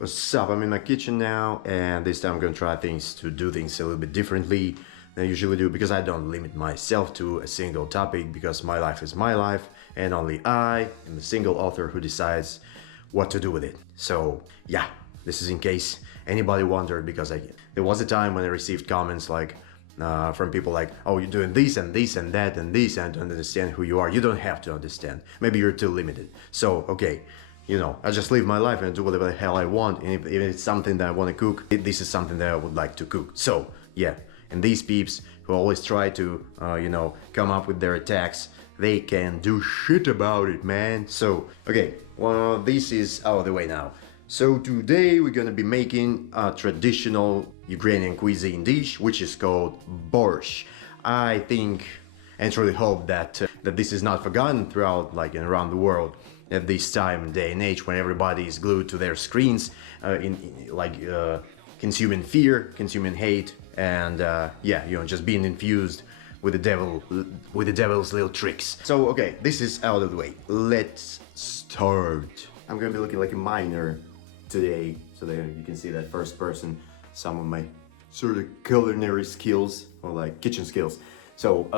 What's up? I'm in my kitchen now, and this time I'm gonna try to do things a little bit differently than I usually do, because I don't limit myself to a single topic, because my life is my life and only I am the single author who decides what to do with it. So yeah, this is in case anybody wondered, because there was a time when I received comments like from people like, oh, you're doing this and this and that and this, and I don't understand who you are. You don't have to understand. Maybe you're too limited. So okay, you know, I just live my life and do whatever the hell I want. And if it's something that I want to cook, this is something that I would like to cook. So yeah, and these peeps who always try to, you know, come up with their attacks, they can do shit about it, man. So, okay, well, this is out of the way now. So today we're gonna be making a traditional Ukrainian cuisine dish, which is called borscht. I think and truly hope that that this is not forgotten throughout, like, around the world at this time, day and age, when everybody is glued to their screens, consuming fear, consuming hate, and yeah, you know, just being infused with the devil's little tricks. So okay, this is out of the way. Let's start. I'm gonna be looking like a miner today, so that you can see that first person, some of my sort of culinary skills, or like kitchen skills. So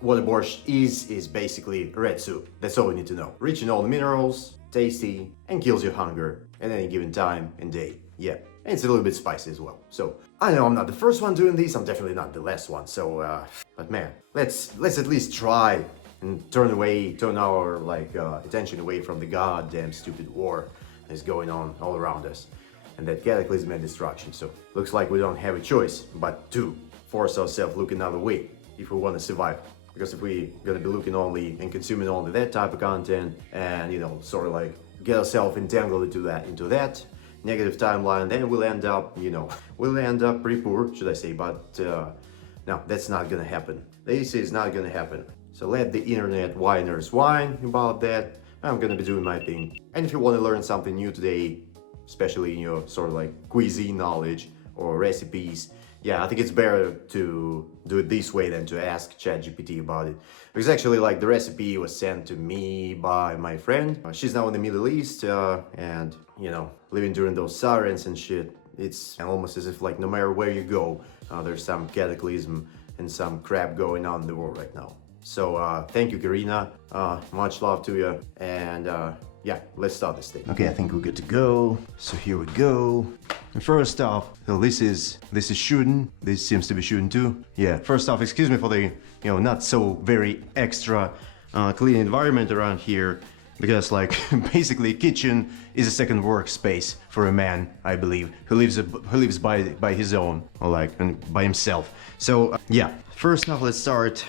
what a borscht is basically red soup. That's all you need to know. Rich in all the minerals, tasty, and kills your hunger at any given time and day. Yeah, and it's a little bit spicy as well. So I know I'm not the first one doing this. I'm definitely not the last one. So, but man, let's at least try and turn our attention away from the goddamn stupid war that's going on all around us, and that cataclysm and destruction. So looks like we don't have a choice but to force ourselves look another way if we want to survive. Because if we're gonna be looking only and consuming only that type of content, and, you know, sort of like get ourselves entangled into that negative timeline, then we'll end up, you know, pretty poor, should I say. But no, that's not gonna happen. This is not gonna happen. So let the internet whiners whine about that. I'm gonna be doing my thing. And if you want to learn something new today, especially in your sort of like cuisine knowledge or recipes, yeah, I think it's better to do it this way than to ask ChatGPT about it. Because actually, like, the recipe was sent to me by my friend. She's now in the Middle East, and, you know, living during those sirens and shit. It's almost as if, like, no matter where you go, there's some cataclysm and some crap going on in the world right now. So thank you, Karina. Much love to you. And yeah, let's start this thing. Okay, I think we're good to go. So here we go. And first off, so this is shooting. This seems to be shooting too. Yeah, first off, excuse me for the, you know, not so very extra clean environment around here, because, like, basically kitchen is a second workspace for a man, I believe, who lives by his own, or like, and by himself. So yeah, first off, let's start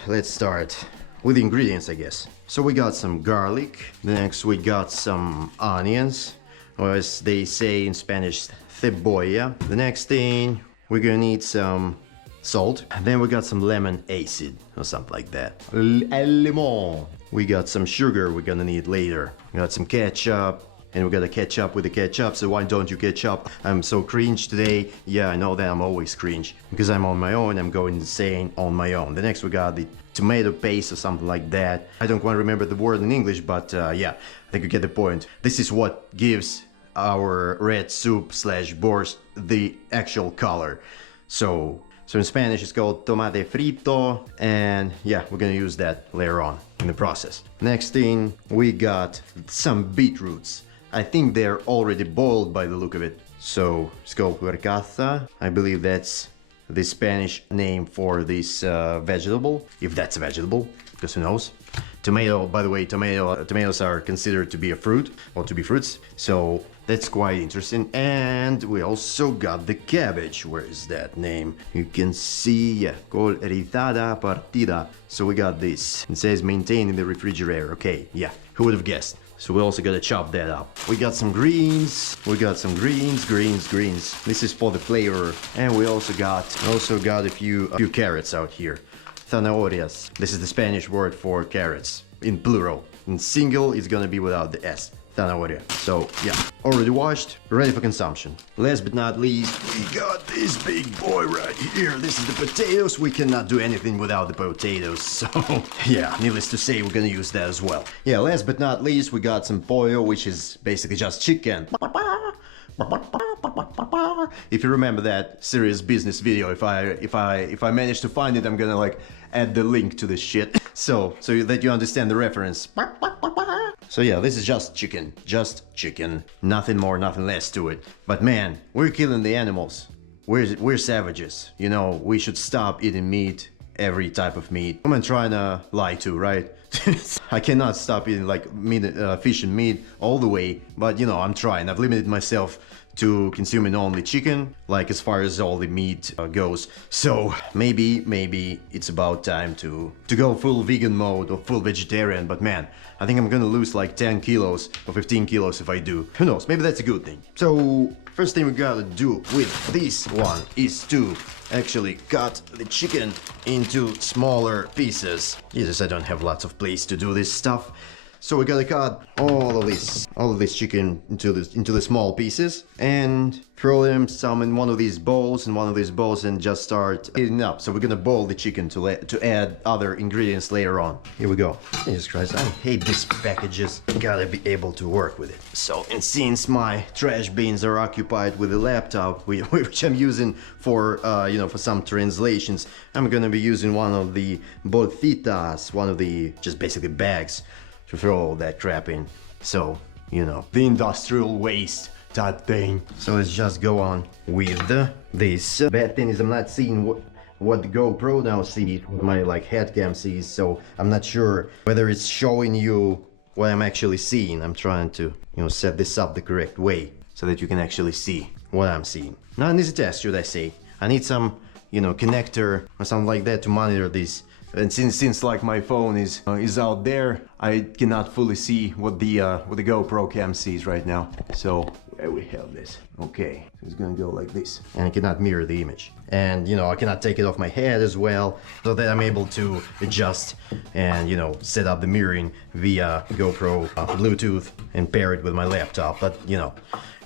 with the ingredients, I guess. So we got some garlic. Next we got some onions, or as they say in Spanish, cebolla. The next thing, we're gonna need some salt. And then we got some lemon acid or something like that. Limon. We got some sugar we're gonna need later. We got some ketchup. And we got a ketchup with the ketchup, so why don't you ketchup? I'm so cringe today. Yeah, I know that I'm always cringe, because I'm on my own, I'm going insane on my own. The next we got the tomato paste or something like that. I don't quite remember the word in English, but yeah, I think you get the point. This is what gives our red soup slash borscht the actual color. So in Spanish it's called tomate frito, and yeah, we're gonna use that later on in the process. Next thing, we got some beetroots. I think they're already boiled by the look of it. So it's called huercaza. I believe that's the Spanish name for this vegetable, if that's a vegetable, because who knows. Tomato, by the way, tomatoes are considered to be a fruit, or to be fruits, so that's quite interesting. And we also got the cabbage. Where is that name? You can see, yeah, called rizada partida. So we got this. It says maintain in the refrigerator. Okay, yeah, who would have guessed? So we also gotta chop that up. We got some greens. We got some greens. This is for the flavor. And we also got a few carrots out here. Zanahorias. This is the Spanish word for carrots, in plural. In single, it's gonna be without the S. Zanahoria. So yeah, already washed, ready for consumption. Last but not least, we got this big boy right here. This is the potatoes. We cannot do anything without the potatoes. So yeah, needless to say, we're gonna use that as well. Yeah, last but not least, we got some pollo, which is basically just chicken. If you remember that serious business video, if I manage to find it, I'm gonna like add the link to this shit, so that you understand the reference. So yeah, this is just chicken, nothing more, nothing less to it. But man, we're killing the animals. We're savages. You know, we should stop eating meat, every type of meat. I'm trying to lie to, right? I cannot stop eating like meat, fish and meat all the way, but you know, I'm trying. I've limited myself to consuming only chicken, like as far as all the meat goes. So maybe it's about time to go full vegan mode or full vegetarian. But man, I think I'm gonna lose like 10 kilos or 15 kilos if I do. Who knows? Maybe that's a good thing. So first thing we gotta do with this one is to actually cut the chicken into smaller pieces. Jesus, I don't have lots of place to do this stuff. So we gotta cut all of this chicken into the small pieces and throw them some in one of these bowls and just start heating up. So we're gonna boil the chicken to add other ingredients later on. Here we go. Jesus Christ, I hate these packages. Gotta be able to work with it. So, and since my trash bins are occupied with the laptop, which I'm using for you know, for some translations, I'm gonna be using one of the bolsitas, one of the just basically bags, to throw all that crap in. So, you know, the industrial waste type thing. So let's just go on with this. Bad thing is I'm not seeing what the GoPro now sees, what my like head cam sees, so I'm not sure whether it's showing you what I'm actually seeing. I'm trying to, you know, set this up the correct way so that you can actually see what I'm seeing. Not an easy test, should I say. I need some, you know, connector or something like that to monitor this. And since like my phone is out there, I cannot fully see what the GoPro cam sees right now. So where we have this, okay, so it's gonna go like this, and I cannot mirror the image, and you know, I cannot take it off my head as well, so that I'm able to adjust and, you know, set up the mirroring via GoPro Bluetooth and pair it with my laptop. But you know,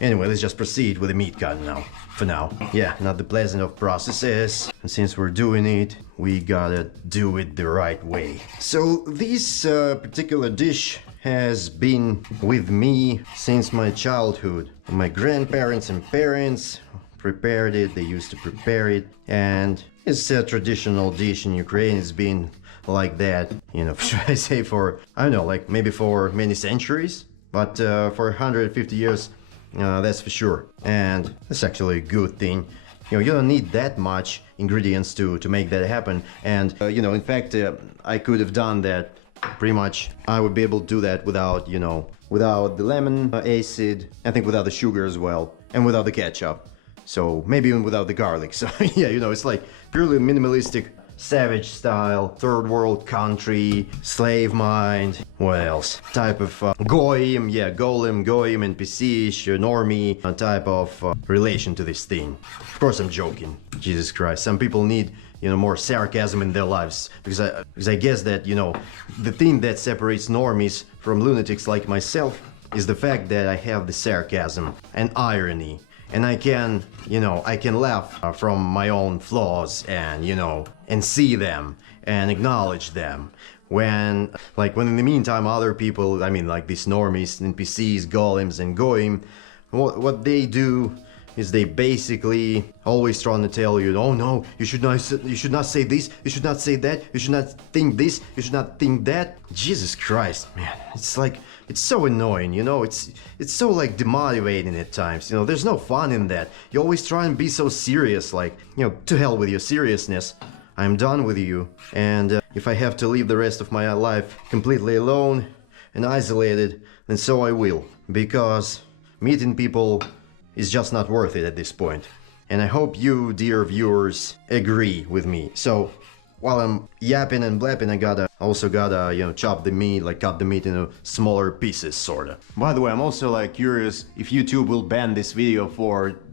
anyway, let's just proceed with the meat cutting now. For now, yeah, not the pleasant of processes, and since we're doing it, we gotta do it the right way. So this particular dish has been with me since my childhood. My grandparents and parents prepared it, they used to prepare it, and it's a traditional dish in Ukraine. It's been like that, you know, should I say, for, I don't know, like maybe for many centuries, but for 150 years, that's for sure. And that's actually a good thing. You know, you don't need that much ingredients to make that happen. And you know, in fact, I could have done that pretty much. I would be able to do that without, you know, without the lemon acid, I think without the sugar as well, and without the ketchup. So maybe even without the garlic. So yeah, you know, it's like purely minimalistic, savage style, third world country, slave mind, what else? Type of goyim, yeah, golem, goyim, NPC-ish, normie type of relation to this thing. Of course I'm joking, Jesus Christ. Some people need, you know, more sarcasm in their lives, because I guess that, you know, the thing that separates normies from lunatics like myself is the fact that I have the sarcasm and irony. And I can, you know, I can laugh from my own flaws and, you know, and see them and acknowledge them. When in the meantime, other people, I mean, like these normies, NPCs, golems, and goyim, what they do is they basically always trying to tell you, oh no, you should not say this, you should not say that, you should not think this, you should not think that. Jesus Christ, man, it's like, it's so annoying, you know, it's so like demotivating at times, you know, there's no fun in that. You always try and be so serious, like, you know, to hell with your seriousness. I'm done with you, and if I have to live the rest of my life completely alone and isolated, then so I will, because meeting people is just not worth it at this point. And I hope you, dear viewers, agree with me. So while I'm yapping and blapping, I also gotta, you know, chop the meat, like cut the meat into smaller pieces, sorta. By the way, I'm also like curious if YouTube will ban this video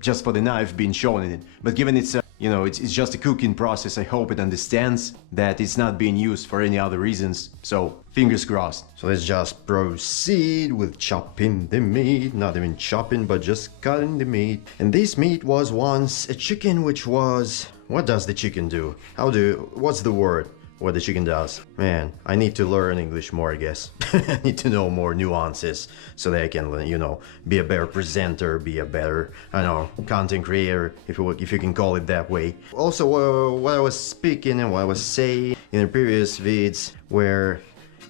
just for the knife being shown in it. But given it's you know, it's just a cooking process, I hope it understands that it's not being used for any other reasons. So fingers crossed. So let's just proceed with chopping the meat. Not even chopping, but just cutting the meat. And this meat was once a chicken, which was... What does the chicken do? What's the word? what the chicken does. Man, I need to learn English more, I guess. I need to know more nuances so that I can, you know, be a better presenter, be a better, I don't know, content creator, if you can call it that way. Also, what I was speaking and what I was saying in the previous vids, where,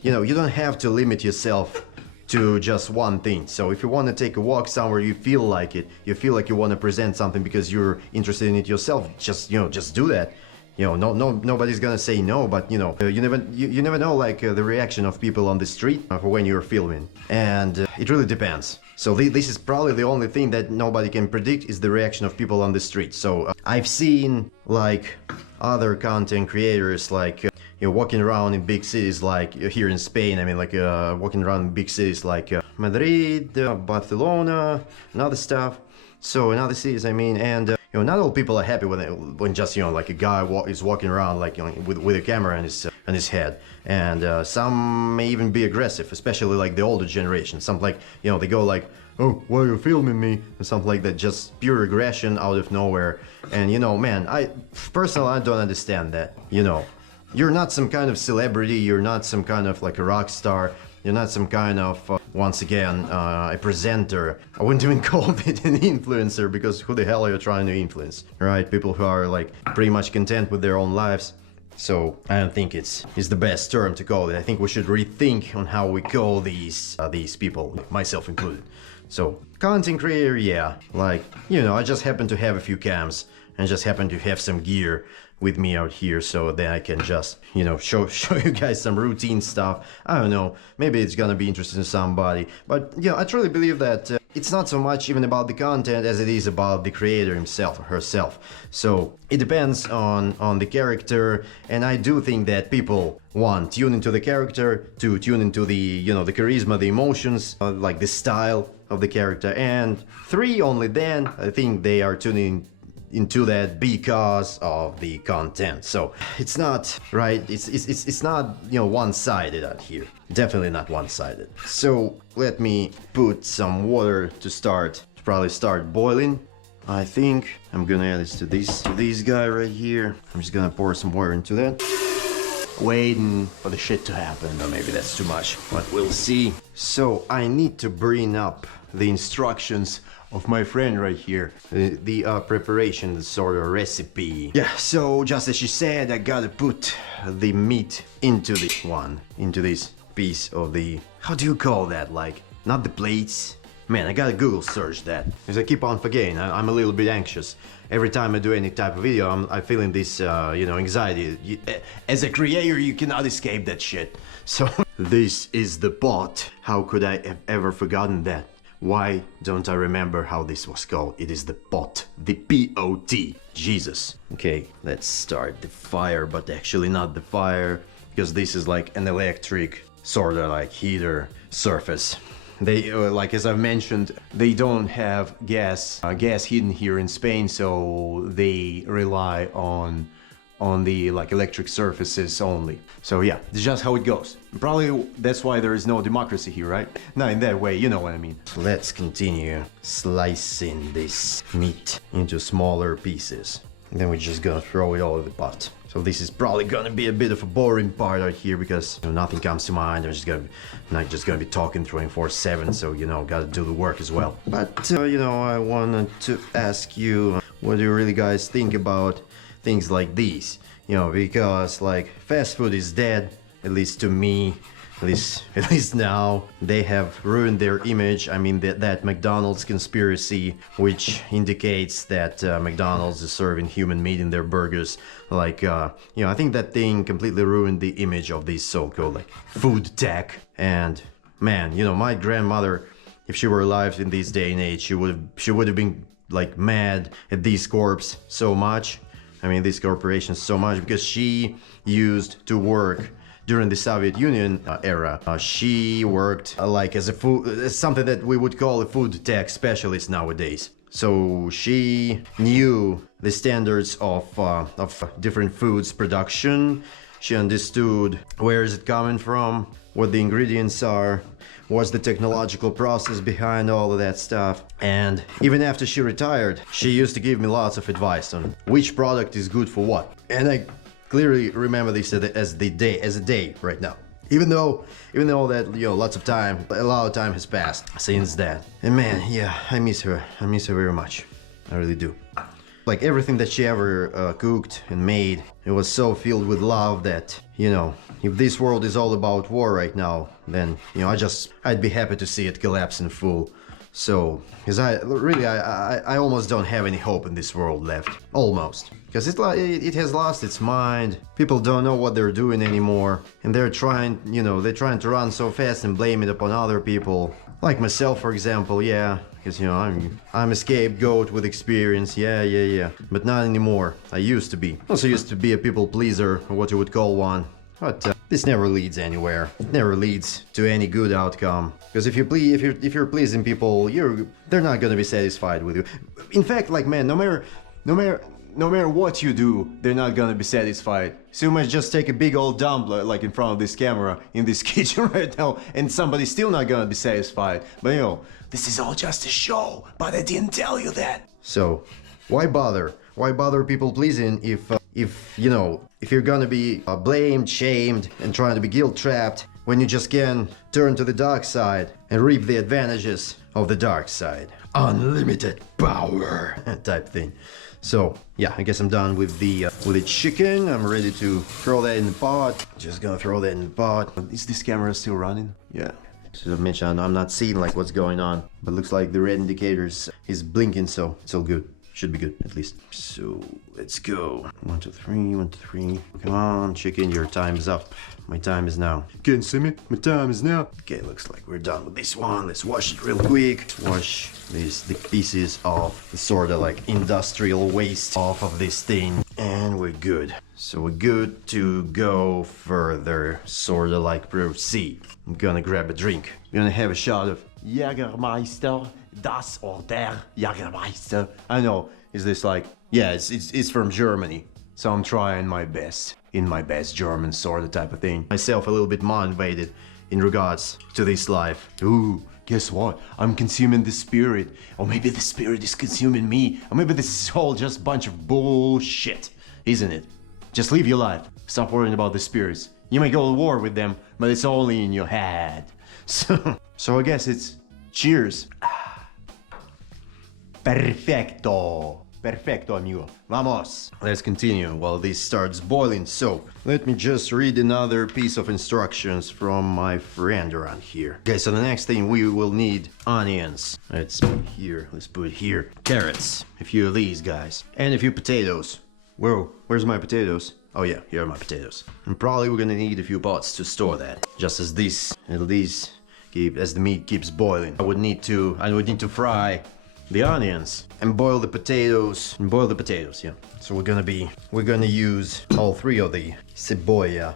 you know, you don't have to limit yourself to just one thing. So if you want to take a walk somewhere, you feel like it, you feel like you want to present something because you're interested in it yourself, just, you know, just do that. You know, nobody's gonna say no, but you know, you never know, like, the reaction of people on the street for when you're filming, and it really depends. So this is probably the only thing that nobody can predict, is the reaction of people on the street. So I've seen, like, other content creators, like, you know, walking around in big cities, like here in Spain. I mean, like, walking around in big cities like Madrid, Barcelona, and other stuff. So in other cities, I mean, and you know, not all people are happy when just, you know, like a guy is walking around, like, you know, with a camera on his head, and some may even be aggressive, especially like the older generation. Some, like, you know, they go like, "Oh, why are you filming me?" and something like that, just pure aggression out of nowhere. And you know, man, I personally don't understand that. You know, you're not some kind of celebrity, you're not some kind of like a rock star. You're not some kind of, once again, a presenter. I wouldn't even call it an influencer, because who the hell are you trying to influence, right? People who are, like, pretty much content with their own lives. So I don't think it's the best term to call it. I think we should rethink on how we call these people, myself included. So content creator, yeah, like, you know, I just happen to have a few cams and just happen to have some gear with me out here, so then I can just, you know, show you guys some routine stuff. I don't know, maybe it's gonna be interesting to somebody, but yeah, I truly believe that it's not so much even about the content as it is about the creator himself or herself. So it depends on the character, and I do think that people, one, tune into the character, two, tune into the, you know, the charisma, the emotions, like the style of the character, and three, only then I think they are tuning into that because of the content. So it's not right, it's not, you know, one-sided out here, definitely not one-sided. So let me put some water to probably start boiling. I think I'm gonna add this to this guy right here. I'm just gonna pour some water into that, waiting for the shit to happen, or maybe that's too much, but we'll see. So I need to bring up the instructions of my friend right here, the preparation, the sort of recipe. Yeah, so just as she said, I gotta put the meat into this piece of the, how do you call that, like, not the plates? Man, I gotta Google search that, because I keep on forgetting. I'm a little bit anxious. Every time I do any type of video, I'm feeling this, you know, anxiety. As a creator, you cannot escape that shit. So, this is the pot. How could I have ever forgotten that? Why don't I remember how this was called? It is the pot, the P-O-T. Jesus. Okay, let's start the fire, but actually not the fire, because this is like an electric sort of like heater surface. They, like as I've mentioned, they don't have gas heating here in Spain, so they rely on the like electric surfaces only. So yeah, it's just how it goes. Probably that's why there is no democracy here, right? Not in that way, you know what I mean. Let's continue slicing this meat into smaller pieces. And then we're just gonna throw it all in the pot. So this is probably gonna be a bit of a boring part right here, because, you know, nothing comes to mind. I'm not just gonna be talking 24/7, so, you know, gotta do the work as well. But you know, I wanted to ask you, what do you really guys think about things like these? You know, because like fast food is dead, at least to me. At least now. They have ruined their image. I mean, that McDonald's conspiracy, which indicates that McDonald's is serving human meat in their burgers. Like, you know, I think that thing completely ruined the image of this so-called like food tech. And man, you know, my grandmother, if she were alive in this day and age, she would have been like mad at these corps so much. I mean, these corporations so much, because she used to work during the Soviet Union era. She worked like as something that we would call a food tech specialist nowadays. So she knew the standards of different foods production. She understood where is it coming from, what the ingredients are, what's the technological process behind all of that stuff. And even after she retired, she used to give me lots of advice on which product is good for what. And clearly remember this as a day right now. Even though that, you know, a lot of time has passed since that. And man, yeah, I miss her very much. I really do. Like everything that she ever cooked and made, it was so filled with love that, you know, if this world is all about war right now, then, you know, I'd be happy to see it collapse in full. So, because I almost don't have any hope in this world left. Almost. Because it has lost its mind, people don't know what they're doing anymore, and they're trying to run so fast and blame it upon other people. Like myself, for example, yeah, because, you know, I'm a scapegoat with experience, yeah, but not anymore. I used to be. Also used to be a people pleaser, or what you would call one. But this never leads anywhere. It never leads to any good outcome. Because if you're pleasing people, they're not gonna be satisfied with you. In fact, like, man, no matter what you do, they're not gonna be satisfied. So you might just take a big old dump like in front of this camera in this kitchen right now, and somebody's still not gonna be satisfied. But you know, this is all just a show, but I didn't tell you that. So, why bother? Why bother people pleasing if you're gonna be blamed, shamed, and trying to be guilt-trapped when you just can turn to the dark side and reap the advantages of the dark side? Unlimited power type thing. So yeah, I guess I'm done with the chicken. I'm ready to throw that in the pot. Just gonna throw that in the pot. Is this camera still running? Yeah. So I mentioned I'm not seeing like what's going on, but looks like the red indicators is blinking, so it's all good. Should be good, at least. So let's go. 1, 2, 3, 1, 2, 3. Come on, chicken, your time's up. My time is now. Can you see me? My time is now. Okay, looks like we're done with this one. Let's wash it real quick. Wash the pieces of the sort of like industrial waste off of this thing. And we're good. So we're good to go further, sort of like proceed. I'm gonna grab a drink. I'm gonna have a shot of Jägermeister. Das Order Jägermeister. I know, is this like, yeah, it's from Germany. So I'm trying my best, in my best German sort of type of thing. Myself a little bit motivated in regards to this life. Ooh, guess what? I'm consuming the spirit. Or maybe the spirit is consuming me. Or maybe this is all just a bunch of bullshit, isn't it? Just live your life. Stop worrying about the spirits. You may go to war with them, but it's only in your head. So I guess it's cheers. Perfecto. Perfecto, amigo. Vamos. Let's continue while this starts boiling. So, let me just read another piece of instructions from my friend around here. Okay, so the next thing we will need onions. Let's put here. Carrots. A few of these guys. And a few potatoes. Whoa, where's my potatoes? Oh yeah, here are my potatoes. And probably we're gonna need a few pots to store that. Just as as the meat keeps boiling. I would need to fry the onions and boil the potatoes yeah. So we're gonna use all three of the cebolla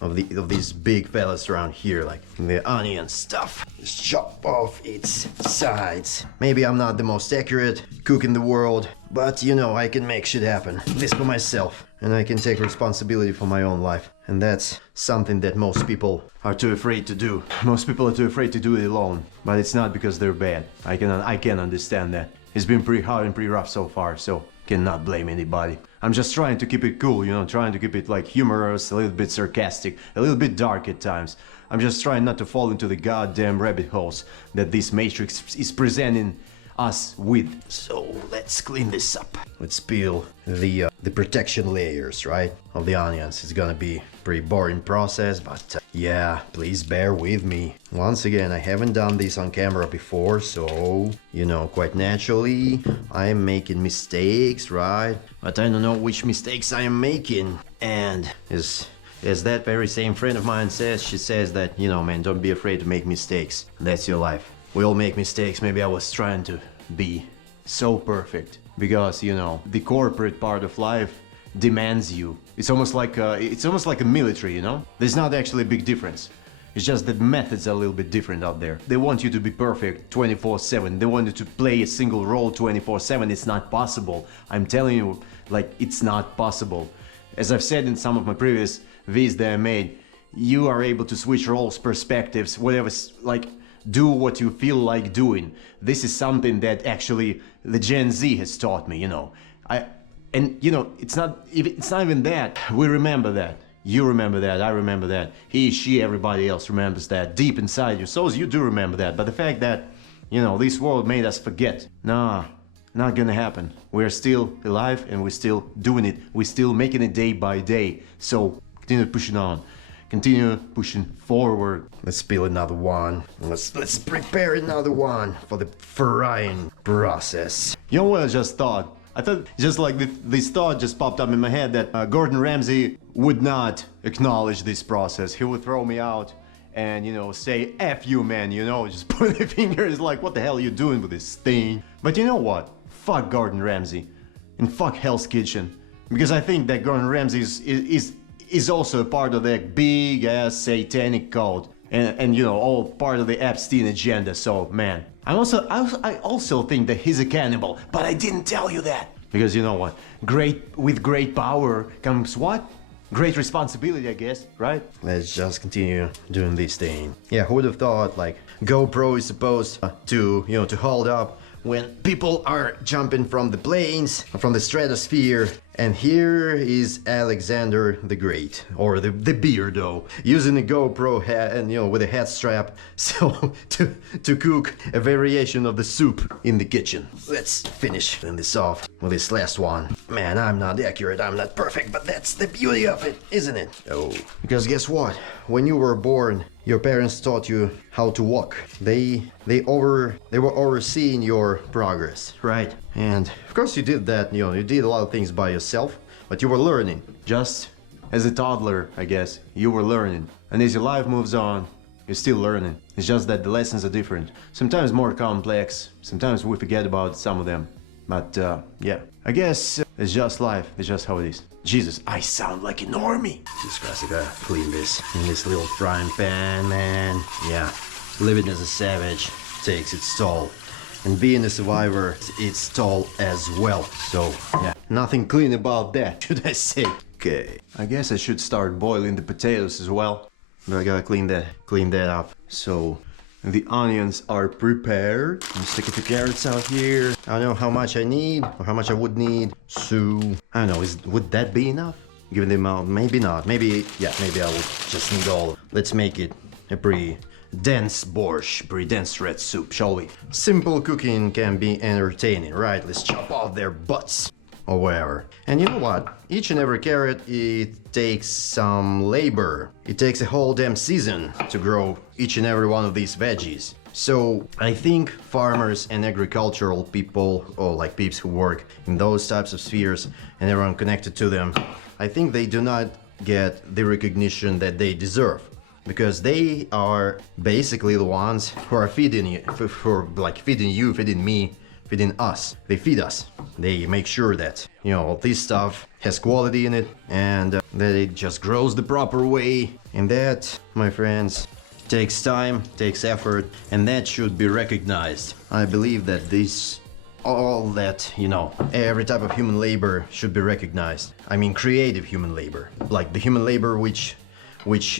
of these big fellas around here, like the onion stuff. Just chop off its sides. Maybe I'm not the most accurate cook in the world, but you know, I can make shit happen. This for myself, and I can take responsibility for my own life. And that's something that most people are too afraid to do. Most people are too afraid to do it alone. But it's not because they're bad. I can understand that. It's been pretty hard and pretty rough so far, so cannot blame anybody. I'm just trying to keep it cool, you know, trying to keep it like humorous, a little bit sarcastic, a little bit dark at times. I'm just trying not to fall into the goddamn rabbit holes that this matrix is presenting us with. So let's clean this up. Let's peel the protection layers, right, of the onions. It's gonna be a pretty boring process, but yeah, please bear with me. Once again, I haven't done this on camera before, so you know, quite naturally I'm making mistakes, right? But I don't know which mistakes I am making. And as that very same friend of mine says, she says that, you know, man, don't be afraid to make mistakes. That's your life. We all make mistakes. Maybe I was trying to be so perfect because, you know, the corporate part of life demands you. It's almost like a military, you know? There's not actually a big difference. It's just that methods are a little bit different out there. They want you to be perfect 24/7. They want you to play a single role 24/7. It's not possible. I'm telling you, like, it's not possible. As I've said in some of my previous V's that I made, you are able to switch roles, perspectives, whatever, like, do what you feel like doing. This is something that actually the Gen Z has taught me, you know. And you know, it's not even that. We remember that. You remember that, I remember that, he, she, everybody else remembers that. Deep inside your souls, you do remember that. But the fact that, you know, this world made us forget, nah, not gonna happen. We're still alive and we're still doing it. We're still making it day by day. So continue pushing on. Continue pushing forward. Let's spill another one. Let's prepare another one for the frying process. You know what I just thought? I thought, just like this thought just popped up in my head, that Gordon Ramsay would not acknowledge this process. He would throw me out and, you know, say, F you, man, you know, just point the fingers like, what the hell are you doing with this thing? But you know what? Fuck Gordon Ramsay and fuck Hell's Kitchen. Because I think that Gordon Ramsay is also a part of that big ass satanic cult. And you know, all part of the Epstein agenda. So, man, I also think that he's a cannibal, but I didn't tell you that. Because you know what? With great power comes what? Great responsibility, I guess, right? Let's just continue doing this thing. Yeah, who would have thought, like, GoPro is supposed to, you know, to hold up when people are jumping from the planes, from the stratosphere. And here is Alexander the Great, or the Beardo, using a GoPro head and, you know, with a head strap, so to cook a variation of the soup in the kitchen. Let's finish this off with this last one. Man, I'm not accurate, I'm not perfect, but that's the beauty of it, isn't it? Oh, because guess what? When you were born, your parents taught you how to walk. They were overseeing your progress, right? And of course you did that, you know, you did a lot of things by yourself, but you were learning. Just as a toddler, I guess, you were learning. And as your life moves on, you're still learning. It's just that the lessons are different. Sometimes more complex, sometimes we forget about some of them. But yeah, I guess it's just life, it's just how it is. Jesus, I sound like a normie. Jesus Christ, I gotta clean this in this little frying pan, man. Yeah, living as a savage takes its toll. And being a survivor, it's toll as well. So, yeah, nothing clean about that, should I say. Okay, I guess I should start boiling the potatoes as well. But I gotta clean that up. So, the onions are prepared. I'm sticking the carrots out here. I don't know how much I need, or how much I would need. So, I don't know, would that be enough? Given the amount, maybe not. Maybe I will just need all. Let's make it a pretty dense borscht, pretty dense red soup, shall we? Simple cooking can be entertaining, right? Let's chop off their butts, or whatever. And you know what? Each and every carrot, it takes some labor. It takes a whole damn season to grow each and every one of these veggies. So I think farmers and agricultural people, or like peeps who work in those types of spheres and everyone connected to them, I think they do not get the recognition that they deserve. Because they are basically the ones who are feeding you, feeding you, feeding me, feeding us. They feed us. They make sure that, you know, this stuff has quality in it and that it just grows the proper way. And that, my friends, takes time, takes effort, and that should be recognized. I believe that all that, you know, every type of human labor should be recognized. I mean, creative human labor, like the human labor which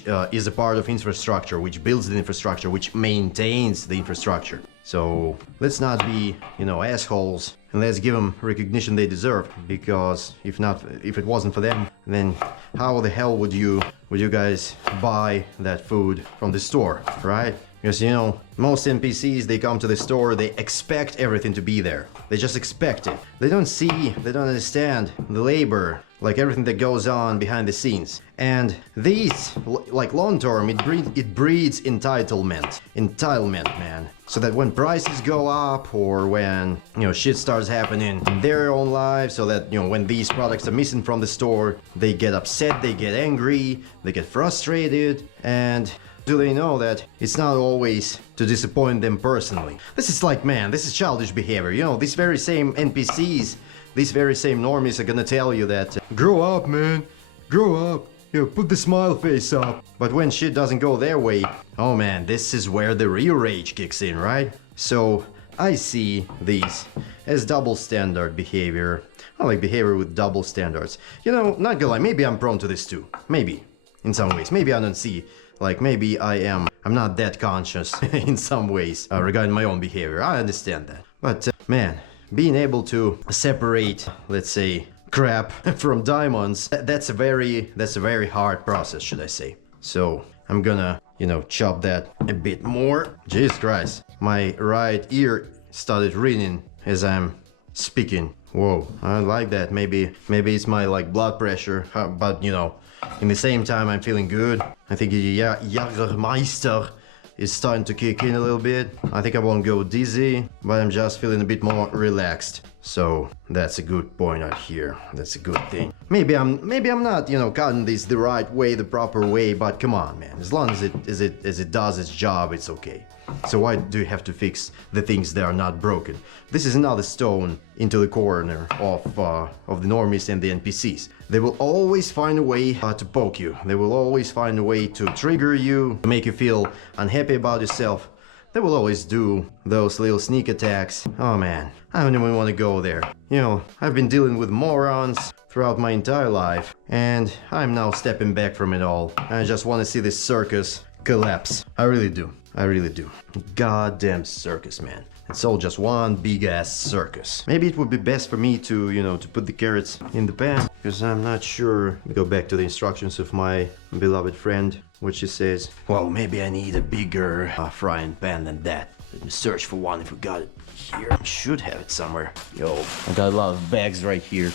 is a part of infrastructure, which builds the infrastructure, which maintains the infrastructure. So let's not be, you know, assholes, and let's give them recognition they deserve. Because if it wasn't for them, then how the hell would you guys buy that food from the store, right? Because, you know, most NPCs, they come to the store, they expect everything to be there. They just expect it. They don't understand the labor, like everything that goes on behind the scenes. And these, like long term, it breeds entitlement. Entitlement, man. So that when prices go up, or when, you know, shit starts happening in their own lives, so that, you know, when these products are missing from the store, they get upset, they get angry, they get frustrated, and do they know that it's not always to disappoint them personally? This is like, man, this is childish behavior. You know, these very same NPCs, these very same normies are gonna tell you that, grow up, man, grow up, you know, put the smile face up. But when shit doesn't go their way, oh man, this is where the real rage kicks in, right? So I see these as double standard behavior. I like behavior with double standards. You know, not gonna lie, maybe I'm prone to this too. Maybe, in some ways. Maybe I don't see. Like, maybe I'm not that conscious in some ways regarding my own behavior. I understand that. But, man, being able to separate, let's say, crap from diamonds. That's a very hard process, should I say. So I'm gonna, you know, chop that a bit more. Jesus Christ, my right ear started ringing as I'm speaking. Whoa, I like that. Maybe it's my like blood pressure, but you know, in the same time I'm feeling good. I think the Jagermeister is starting to kick in a little bit. I think I won't go dizzy, but I'm just feeling a bit more relaxed. So that's a good point out here. That's a good thing. Maybe I'm not, you know, cutting this the right way, the proper way, but come on, man. As long as it does its job, it's okay. So why do you have to fix the things that are not broken? This is another stone into the corner of the normies and the NPCs. They will always find a way to poke you. They will always find a way to trigger you, to make you feel unhappy about yourself. They will always do those little sneak attacks. Oh man, I don't even want to go there. You know, I've been dealing with morons throughout my entire life, and I'm now stepping back from it all. I just want to see this circus collapse. I really do. I really do. Goddamn circus, man. It's all just one big ass circus. Maybe it would be best for me to, you know, to put the carrots in the pan, because I'm not sure. Let me go back to the instructions of my beloved friend, which she says, well, maybe I need a bigger frying pan than that. Let me search for one if we got it here. I should have it somewhere. Yo, I got a lot of bags right here.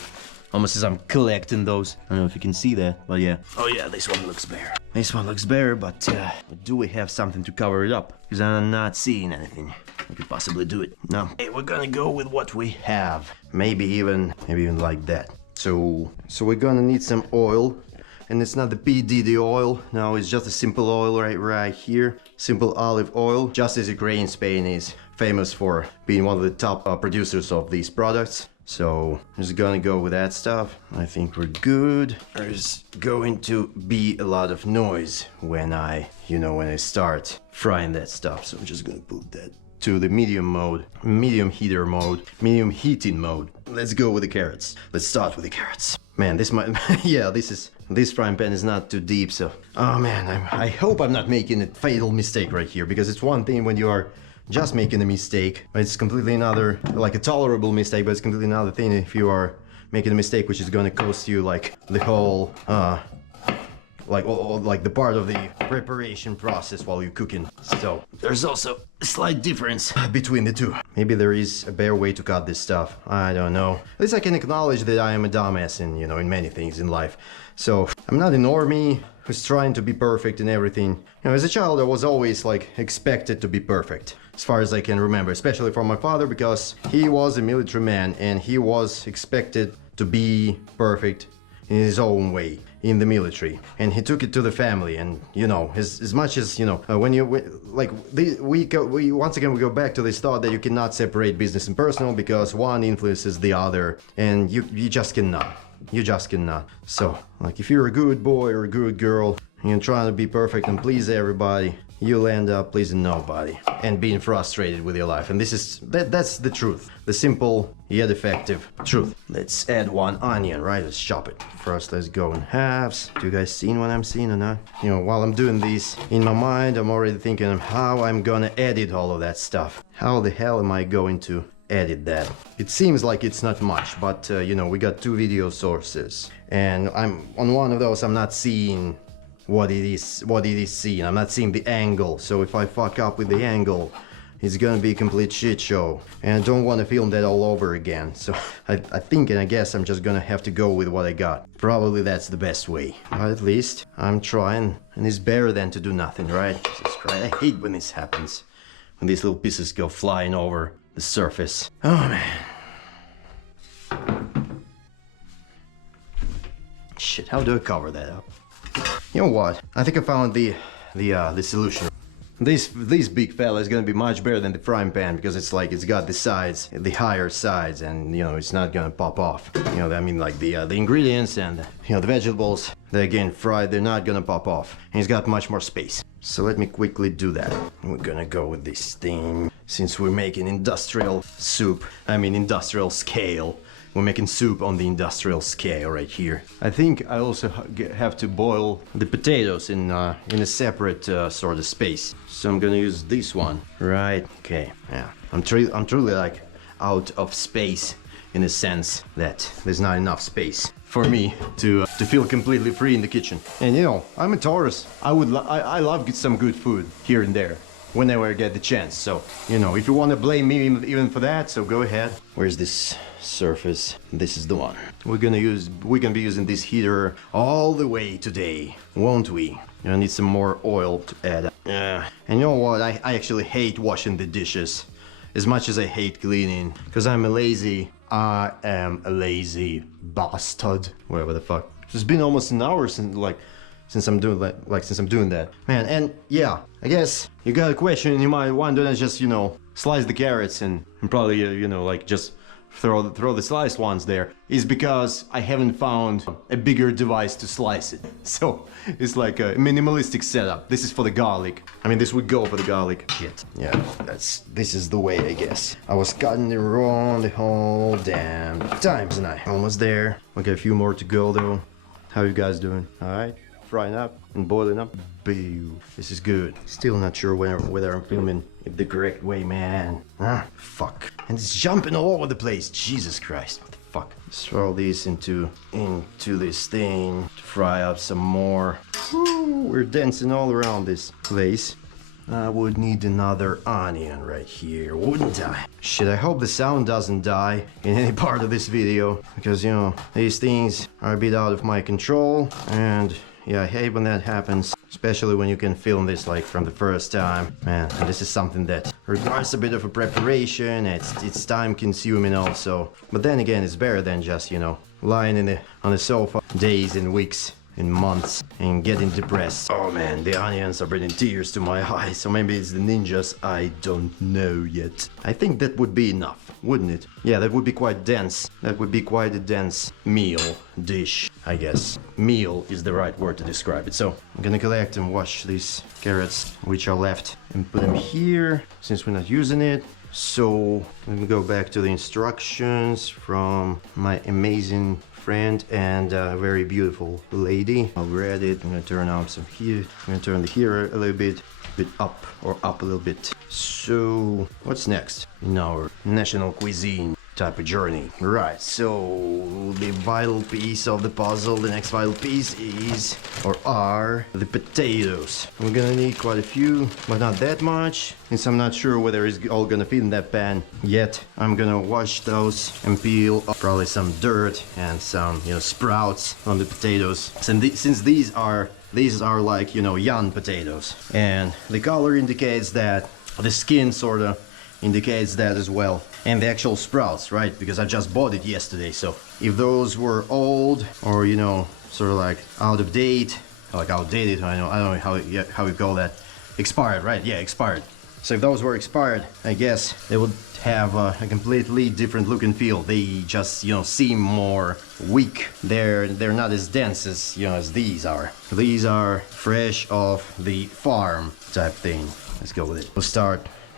Almost as I'm collecting those. I don't know if you can see that, but yeah. Oh yeah, this one looks bare. This one looks bare, but do we have something to cover it up? Because I'm not seeing anything. We could possibly do it. No. Hey, we're gonna go with what we have. Maybe even like that. So we're gonna need some oil. And it's not the P. Diddy oil. No, it's just a simple oil right here. Simple olive oil. Just as Ukraine, Spain is famous for being one of the top producers of these products. So I'm just gonna go with that stuff. I think we're good. There's going to be a lot of noise when I start frying that stuff. So I'm just gonna put that to the medium mode, medium heater mode, medium heating mode. Let's go with the carrots. Let's start with the carrots. Man, this might, yeah, this frying pan is not too deep, so. Oh man, I hope I'm not making a fatal mistake right here, because it's one thing when you are just making a mistake. It's completely another, like a tolerable mistake, but it's completely another thing if you are making a mistake which is gonna cost you like the whole, like the part of the preparation process while you're cooking. So there's also a slight difference between the two. Maybe there is a better way to cut this stuff. I don't know. At least I can acknowledge that I am a dumbass in, you know, in many things in life. So I'm not a normie who's trying to be perfect in everything. You know, as a child I was always like expected to be perfect, as far as I can remember, especially from my father, because he was a military man and he was expected to be perfect in his own way in the military, and he took it to the family. And you know, as much as, you know, when you we once again we go back to this thought that you cannot separate business and personal because one influences the other, and you just cannot. You just cannot. So like if you're a good boy or a good girl and you're trying to be perfect and please everybody, you'll end up pleasing nobody and being frustrated with your life. And that's the truth, the simple yet effective truth. Let's add one onion, right? Let's chop it. First, let's go in halves. Do you guys see what I'm seeing or not? You know, while I'm doing this in my mind, I'm already thinking of how I'm gonna edit all of that stuff. How the hell am I going to edit that? It seems like it's not much, but you know, we got two video sources, and I'm on one of those. I'm not seeing what it is seeing. I'm not seeing the angle, so if I fuck up with the angle, it's gonna be a complete shit show, and I don't want to film that all over again. So I think and I guess I'm just gonna have to go with what I got. Probably that's the best way, but at least I'm trying, and it's better than to do nothing, right? Jesus Christ, I hate when this happens, when these little pieces go flying over the surface. Oh man. Shit, how do I cover that up? You know what? I think I found the solution. This big fella is gonna be much better than the frying pan, because it's like it's got the sides, the higher sides, and you know it's not gonna pop off. You know, I mean, like the ingredients and you know the vegetables, they're again fried, they're not gonna pop off. And it's got much more space. So let me quickly do that. We're gonna go with this thing. Since we're making industrial soup, I mean industrial scale. We're making soup on the industrial scale right here. I think I also have to boil the potatoes in a separate sort of space. So I'm gonna use this one, right? Okay, yeah. I'm truly like out of space in a sense that there's not enough space for me to feel completely free in the kitchen. And you know, I'm a Taurus. I love some good food here and there whenever I get the chance. So, you know, if you want to blame me even for that, so go ahead. Where's this surface? This is the one. We're gonna be using this heater all the way today, won't we? I need some more oil to add. And you know what? I actually hate washing the dishes as much as I hate cleaning, because I am a lazy bastard. Whatever the fuck. It's been almost an hour since I'm doing that, man. And yeah, I guess you got a question in your mind. Why don't I just, you know, slice the carrots and probably you know, like just throw the sliced ones there? Is because I haven't found a bigger device to slice it. So it's like a minimalistic setup. This is for the garlic. I mean, this would go for the garlic. Shit. Yeah, this is the way, I guess. I was cutting it wrong the whole damn time tonight. Almost there. Okay, a few more to go though. How you guys doing? All right. Frying up and boiling up. Boo. This is good. Still not sure whether I'm filming it the correct way, man. Fuck. And it's jumping all over the place. Jesus Christ. What the fuck? Let's throw these into this thing to fry up some more. Woo, we're dancing all around this place. I would need another onion right here, wouldn't I? Shit, I hope the sound doesn't die in any part of this video, because, you know, these things are a bit out of my control, and yeah, I hate when that happens, especially when you can film this like from the first time. Man, and this is something that requires a bit of a preparation. It's time consuming also. But then again, it's better than just, you know, lying on the sofa days and weeks and months and getting depressed. Oh man, the onions are bringing tears to my eyes. So maybe it's the ninjas, I don't know yet. I think that would be enough, wouldn't it? Yeah, that would be quite dense. That would be quite a dense meal dish, I guess. Meal is the right word to describe it. So I'm gonna collect and wash these carrots which are left and put them here since we're not using it. So let me go back to the instructions from my amazing friend and very beautiful lady. I'll read it. I'm gonna turn on some here. I'm gonna turn the heater a little bit up or up a little bit. So what's next in our national cuisine type of journey? Right, so the vital piece of the puzzle, the next vital piece is or are the potatoes. We're gonna need quite a few, but not that much, since I'm not sure whether it's all gonna fit in that pan yet. I'm gonna wash those and peel off probably some dirt and some, you know, sprouts on the potatoes. Since these are like, you know, young potatoes, and the color indicates that, the skin sort of indicates that as well, and the actual sprouts, right? Because I just bought it yesterday. So if those were old or, you know, sort of like out of date, like outdated, I don't know how you call that, expired, right? Yeah, expired. So if those were expired, I guess they would have a completely different look and feel. They just, you know, seem more weak. They're not as dense as, you know, as these are. These are fresh off the farm type thing. Let's go with it.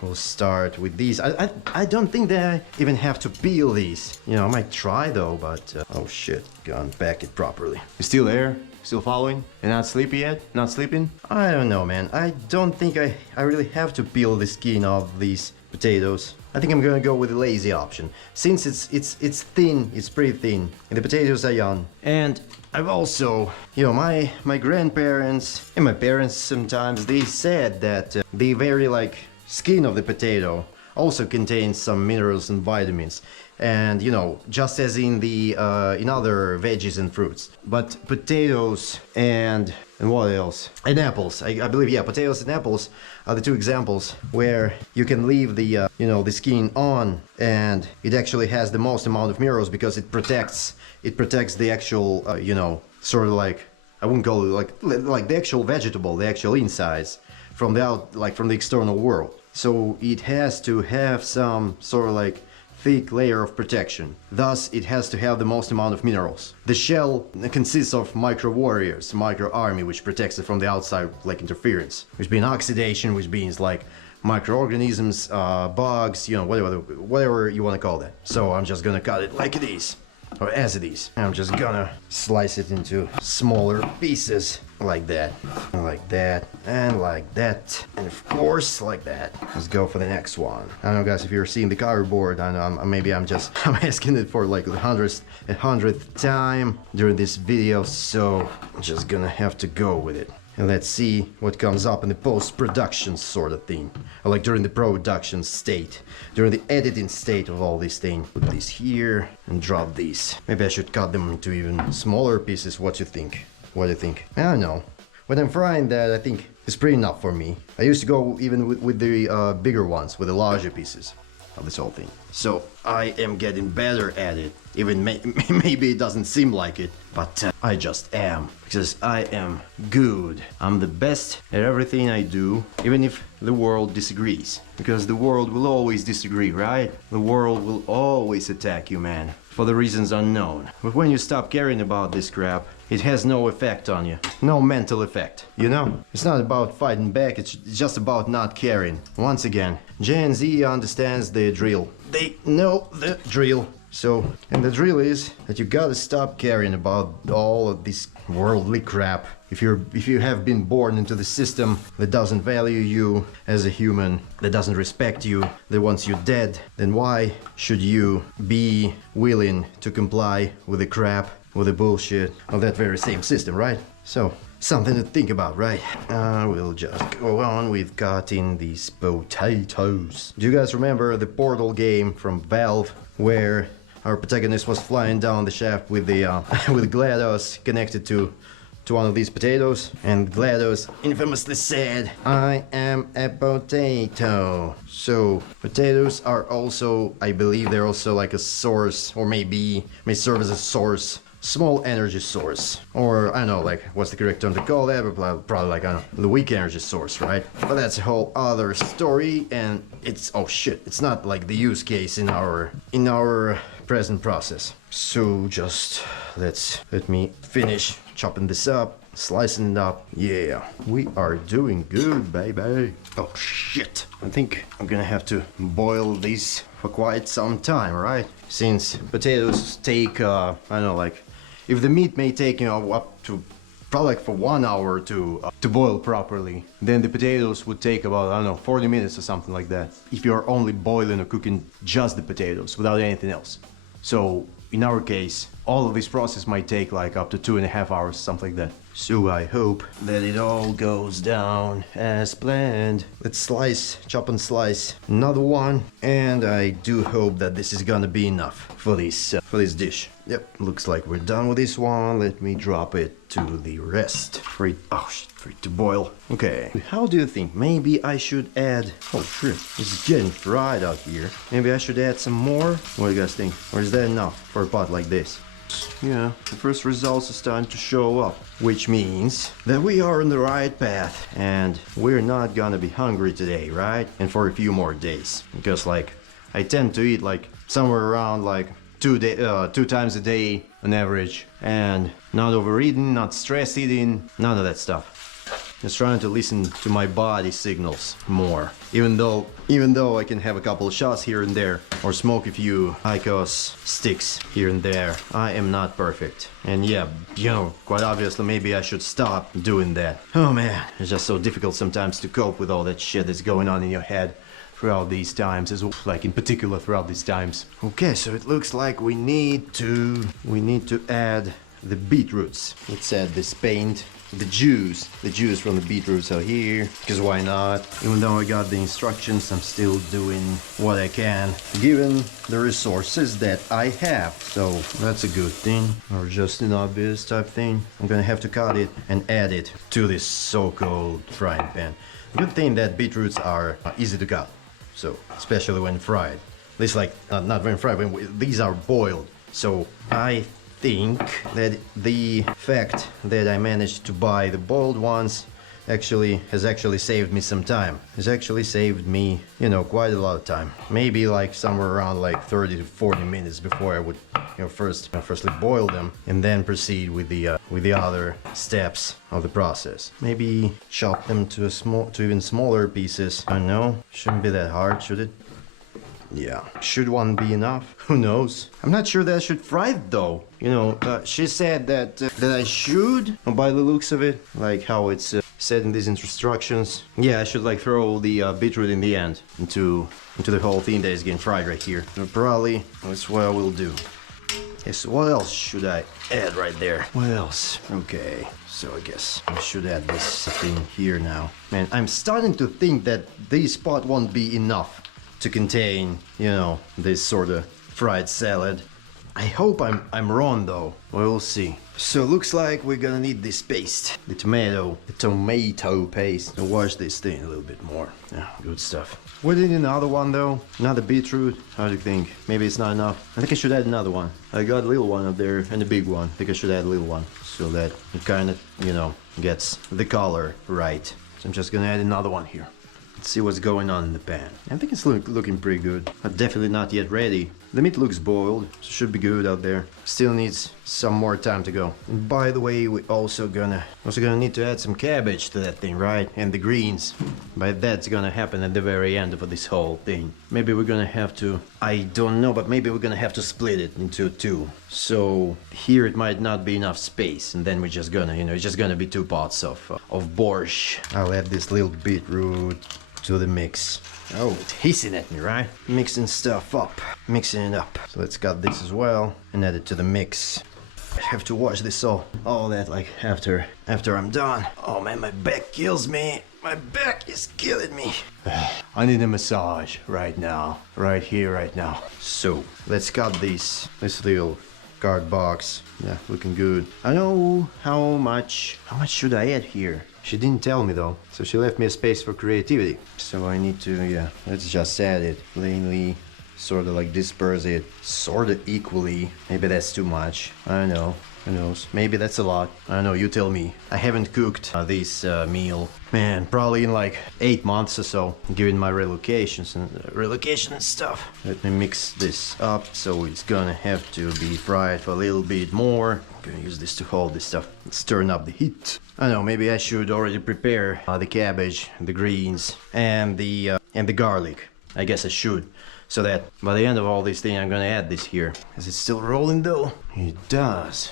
We'll start with these. I don't think that I even have to peel these. You know, I might try though, but oh shit, gotta unpack it properly. You still there? Still following? You're not sleepy yet? Not sleeping? I don't know, man. I don't think I really have to peel the skin off these potatoes. I think I'm gonna go with the lazy option, since it's thin, it's pretty thin, and the potatoes are young. And I've also, you know, my grandparents and my parents sometimes, they said that the very like skin of the potato also contains some minerals and vitamins, and you know, just as in the in other veggies and fruits. But potatoes and what else? And apples. I believe, yeah, potatoes and apples are the two examples where you can leave the you know, the skin on, and it actually has the most amount of minerals because it protects the actual you know, sort of like, I wouldn't call it like the actual vegetable, the actual insides from the external world. So it has to have some sort of like thick layer of protection. Thus, it has to have the most amount of minerals. The shell consists of micro warriors, micro army, which protects it from the outside like interference, which means oxidation, which means like microorganisms, bugs, you know, whatever you want to call that. So I'm just gonna cut it like it is. or as it is. I'm just gonna slice it into smaller pieces like that, and like that, and like that, and of course like that. Let's go for the next one. I don't know, guys, if you're seeing the cardboard. I know maybe I'm asking it for like the hundredth time during this video, so I'm just gonna have to go with it. And let's see what comes up in the post-production sort of thing. Or like during the production state. During the editing state of all these things. Put this here and drop these. Maybe I should cut them into even smaller pieces. What do you think? What do you think? I don't know. When I'm frying that, I think it's pretty enough for me. I used to go even with the bigger ones, with the larger pieces of this whole thing. So I am getting better at it. Even maybe it doesn't seem like it, but I just am. Because I am good. I'm the best at everything I do, even if the world disagrees. Because the world will always disagree, right? The world will always attack you, man. For the reasons unknown. But when you stop caring about this crap, it has no effect on you. No mental effect. You know? It's not about fighting back, it's just about not caring. Once again, Gen Z understands the drill. They know the drill. So, and the drill is that you gotta stop caring about all of this worldly crap. If you have been born into the system that doesn't value you as a human, that doesn't respect you, that wants you dead, then why should you be willing to comply with the crap, with the bullshit of that very same system, right? So, something to think about, right? We'll just go on with cutting these potatoes. Do you guys remember the Portal game from Valve, where our protagonist was flying down the shaft with the with GLaDOS connected to one of these potatoes, and GLaDOS infamously said, "I am a potato." So potatoes are also, I believe, they're also like a source, or maybe may serve as a source, small energy source, or I don't know, like what's the correct term to call that, but probably like, I don't know, the weak energy source, right? But that's a whole other story, and it's, oh shit, it's not like the use case in our present process. So just let me finish chopping this up, slicing it up. Yeah, we are doing good, baby. Oh shit, I think I'm gonna have to boil these for quite some time, right? Since potatoes take I don't know, like, if the meat may take, you know, up to probably like for 1 hour to boil properly, then the potatoes would take about, I don't know, 40 minutes or something like that, if you're only boiling or cooking just the potatoes without anything else. So in our case, all of this process might take like up to 2.5 hours, something like that. So I hope that it all goes down as planned. Let's chop and slice another one, and I do hope that this is gonna be enough for this dish. Yep, looks like we're done with this one. Let me drop it to the rest for it to boil. Okay, how do you think? Maybe I should add, oh shit, it's getting fried out here. Maybe I should add some more? What do you guys think? Or is that enough for a pot like this? Yeah, the first results are starting to show up, which means that we are on the right path, and we're not gonna be hungry today, right? And for a few more days, because like I tend to eat like somewhere around like 2 times a day on average, and not overeating, not stress eating, none of that stuff. Just trying to listen to my body signals more. Even though I can have a couple of shots here and there, or smoke a few IQOS sticks here and there, I am not perfect. And yeah, you know, quite obviously maybe I should stop doing that. Oh man, it's just so difficult sometimes to cope with all that shit that's going on in your head throughout these times, like in particular throughout these times. Okay, so it looks like we need to add the beetroots. Let's add this paint. The juice from the beetroots are here, because why not? Even though I got the instructions, I'm still doing what I can, given the resources that I have. So that's a good thing, or just an obvious type thing. I'm gonna have to cut it and add it to this so-called frying pan. Good thing that beetroots are easy to cut, so especially when fried. At least like, not when fried, when these are boiled. So I think that the fact that I managed to buy the boiled ones has actually saved me some time. It's actually saved me, you know, quite a lot of time. Maybe like somewhere around like 30 to 40 minutes before I would, you know, firstly boil them and then proceed with the other steps of the process. Maybe chop them to even smaller pieces. I don't know, shouldn't be that hard, should it? Yeah. Should one be enough? Who knows? I'm not sure that I should fry it though. You know, she said that I should, by the looks of it, like how it's said in these instructions. Yeah, I should like throw the beetroot in the end into the whole thing that is getting fried right here. So probably that's what I will do. Yes, what else should I add right there? What else? Okay, so I guess I should add this thing here now. Man, I'm starting to think that this pot won't be enough to contain, you know, this sort of fried salad. I hope I'm wrong though. We'll see. So looks like we're gonna need this paste. The tomato paste. To wash this thing a little bit more. Yeah, good stuff. We need another one though. Another beetroot. How do you think? Maybe it's not enough. I think I should add another one. I got a little one up there and a big one. I think I should add a little one so that it kind of, you know, gets the color right. So I'm just gonna add another one here. Let's see what's going on in the pan. I think it's looking pretty good. But definitely not yet ready. The meat looks boiled, so should be good out there. Still needs some more time to go. And by the way, we also gonna need to add some cabbage to that thing, right? And the greens. But that's gonna happen at the very end of this whole thing. Maybe we're gonna have to, I don't know, but maybe we're gonna have to split it into two. So here it might not be enough space, and then we're just gonna, you know, it's just gonna be 2 pots of borscht. I'll add this little beetroot to the mix. Oh, it's hissing at me, right? Mixing stuff up. Mixing it up. So let's cut this as well and add it to the mix. I have to wash this all that like after I'm done. Oh man, my back kills me. My back is killing me. I need a massage right now. Right here, right now. So let's cut this little card box. Yeah, looking good. I know how much should I add here? She didn't tell me though, so she left me a space for creativity. So I need to, yeah, let's just add it plainly, sort of like disperse it, sort of equally. Maybe that's too much, I don't know, who knows, maybe that's a lot, I don't know, you tell me. I haven't cooked this meal, man, probably in like 8 months or so, given my relocation and stuff. Let me mix this up, so it's gonna have to be fried for a little bit more. I'm gonna use this to hold this stuff. Let's turn up the heat. I don't know, maybe I should already prepare the cabbage, the greens, and the garlic. I guess I should, so that by the end of all this thing, I'm gonna add this here. Is it still rolling though? It does.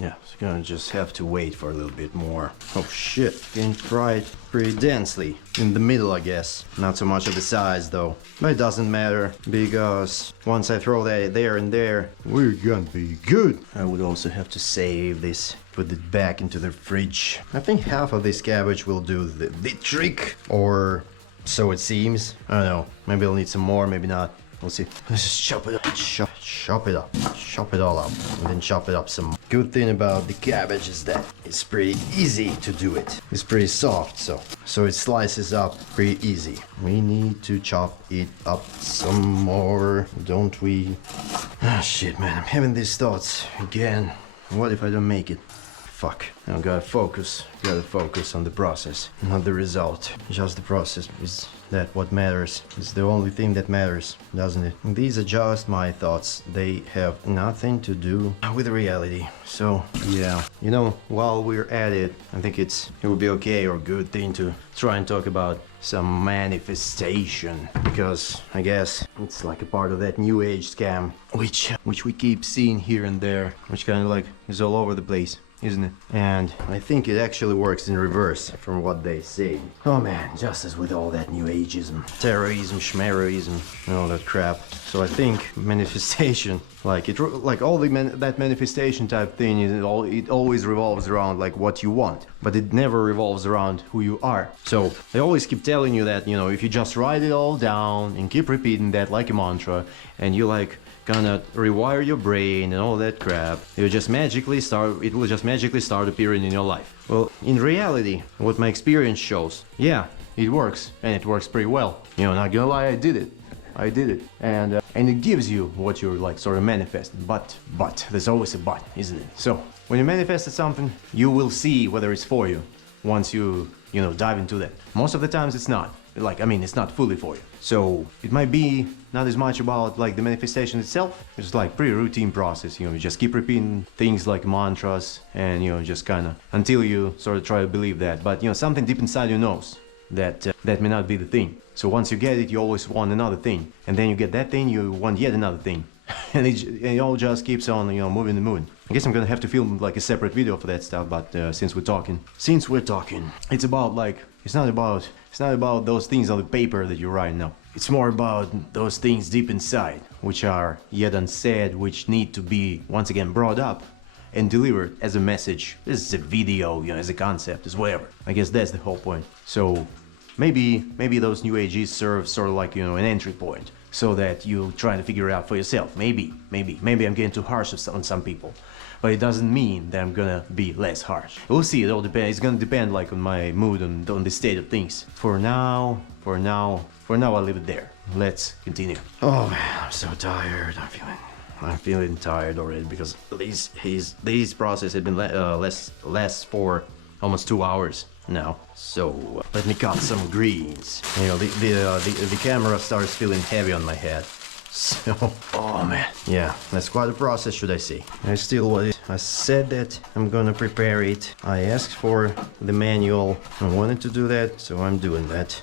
Yeah, so gonna just have to wait for a little bit more. Oh shit, getting fried pretty densely. In the middle, I guess. Not so much of the sides though. But it doesn't matter, because once I throw that there and there, we're gonna be good. I would also have to save this, put it back into the fridge. I think half of this cabbage will do the trick, or so it seems. I don't know, maybe I'll need some more, maybe not. We'll see. Let's just chop it up. Chop it up. Chop it all up. And then chop it up some more. Good thing about the cabbage is that it's pretty easy to do it. It's pretty soft, so it slices up pretty easy. We need to chop it up some more, don't we? Ah, shit, man. I'm having these thoughts again. What if I don't make it? Fuck. I gotta focus. Gotta focus on the process, not the result. Just the process is that what matters. It's the only thing that matters, doesn't it? These are just my thoughts. They have nothing to do with reality. So, yeah. You know, while we're at it, I think it would be okay or good thing to try and talk about some manifestation, because I guess it's like a part of that new age scam, which we keep seeing here and there, which kind of like is all over the place, isn't it? And I think it actually works in reverse from what they say. Oh man, just as with all that new ageism, terrorism, schmeroism, and all that crap. So I think manifestation, like all that manifestation type thing, it always revolves around like what you want, but it never revolves around who you are. So they always keep telling you that, you know, if you just write it all down and keep repeating that like a mantra, and you like gonna rewire your brain and all that crap, it will just magically start appearing in your life. Well, in reality, what my experience shows, yeah, it works, and it works pretty well. You know, not gonna lie, I did it, and it gives you what you're like sort of manifesting. But there's always a but, isn't it? So when you manifested something, you will see whether it's for you once you know, dive into that. Most of the times it's not. Like, I mean, it's not fully for you. So it might be not as much about like the manifestation itself. It's like pretty routine process. You know, you just keep repeating things like mantras, and you know, just kind of until you sort of try to believe that. But you know, something deep inside you knows that may not be the thing. So once you get it, you always want another thing, and then you get that thing, you want yet another thing, and it all just keeps on, you know, moving and moving. I guess I'm gonna have to film like a separate video for that stuff, but since we're talking, it's about like it's not about those things on the paper that you're writing up. It's more about those things deep inside, which are yet unsaid, which need to be once again brought up and delivered as a message. This is a video, you know, as a concept, as whatever. I guess that's the whole point. So maybe those new ages serve sort of like, you know, an entry point, so that you try to figure it out for yourself. Maybe I'm getting too harsh on some people, but it doesn't mean that I'm gonna be less harsh. We'll see. It all depends. It's gonna depend like on my mood and on the state of things. For now, I'll leave it there. Let's continue. Oh man, I'm so tired. I'm feeling tired already because these process had been less for almost 2 hours now. So let me cut some greens. You know, the camera starts feeling heavy on my head. So, oh man, yeah, that's quite a process, should I say. I said that I'm gonna prepare it. I asked for the manual. I wanted to do that, so I'm doing that.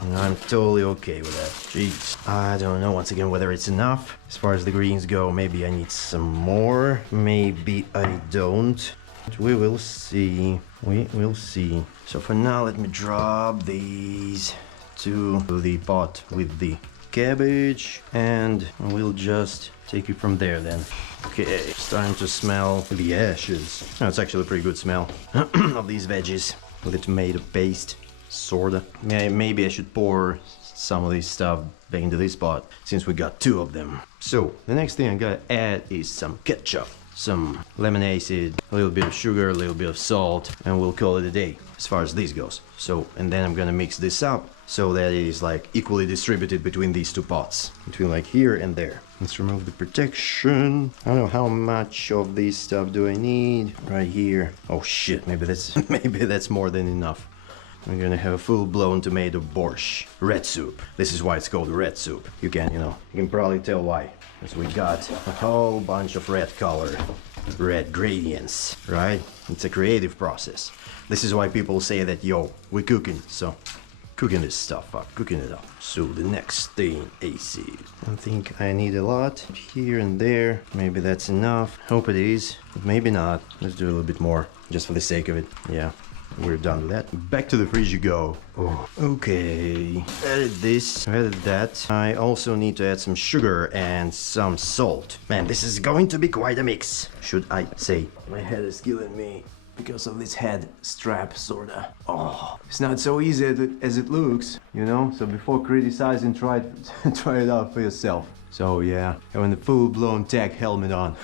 And I'm totally okay with that. Jeez. I don't know, once again, whether it's enough. As far as the greens go, maybe I need some more. Maybe I don't. We will see. We will see. So for now, let me drop these to the pot with the cabbage, and we'll just take it from there then. Okay, it's time to smell the ashes. Oh, it's actually a pretty good smell of these veggies with the tomato paste, sorta. Maybe I should pour some of this stuff back into this pot since we got 2 of them. So the next thing I gotta add is some ketchup, some lemon acid, a little bit of sugar, a little bit of salt, and we'll call it a day as far as this goes. So, and then I'm gonna mix this up so that it is like equally distributed between these 2 pots, between like here and there. Let's remove the protection. I don't know how much of this stuff do I need. Right here. Oh shit, maybe that's more than enough. We're gonna have a full-blown tomato borscht, red soup. This is why it's called red soup. You can probably tell why. Because we got a whole bunch of red color, red gradients, right? It's a creative process. This is why people say that, yo, we're cooking, so cooking this stuff up, cooking it up. So the next thing, acid. I think I need a lot here and there. Maybe that's enough. Hope it is, but maybe not. Let's do a little bit more, just for the sake of it. Yeah, we're done with that. Back to the fridge you go. Oh, okay. Added this, added that. I also need to add some sugar and some salt. Man, this is going to be quite a mix, should I say. My head is killing me because of this head strap, sorta. Oh, it's not so easy as it looks, you know? So before criticizing, try it out for yourself. So yeah, having the full-blown tech helmet on.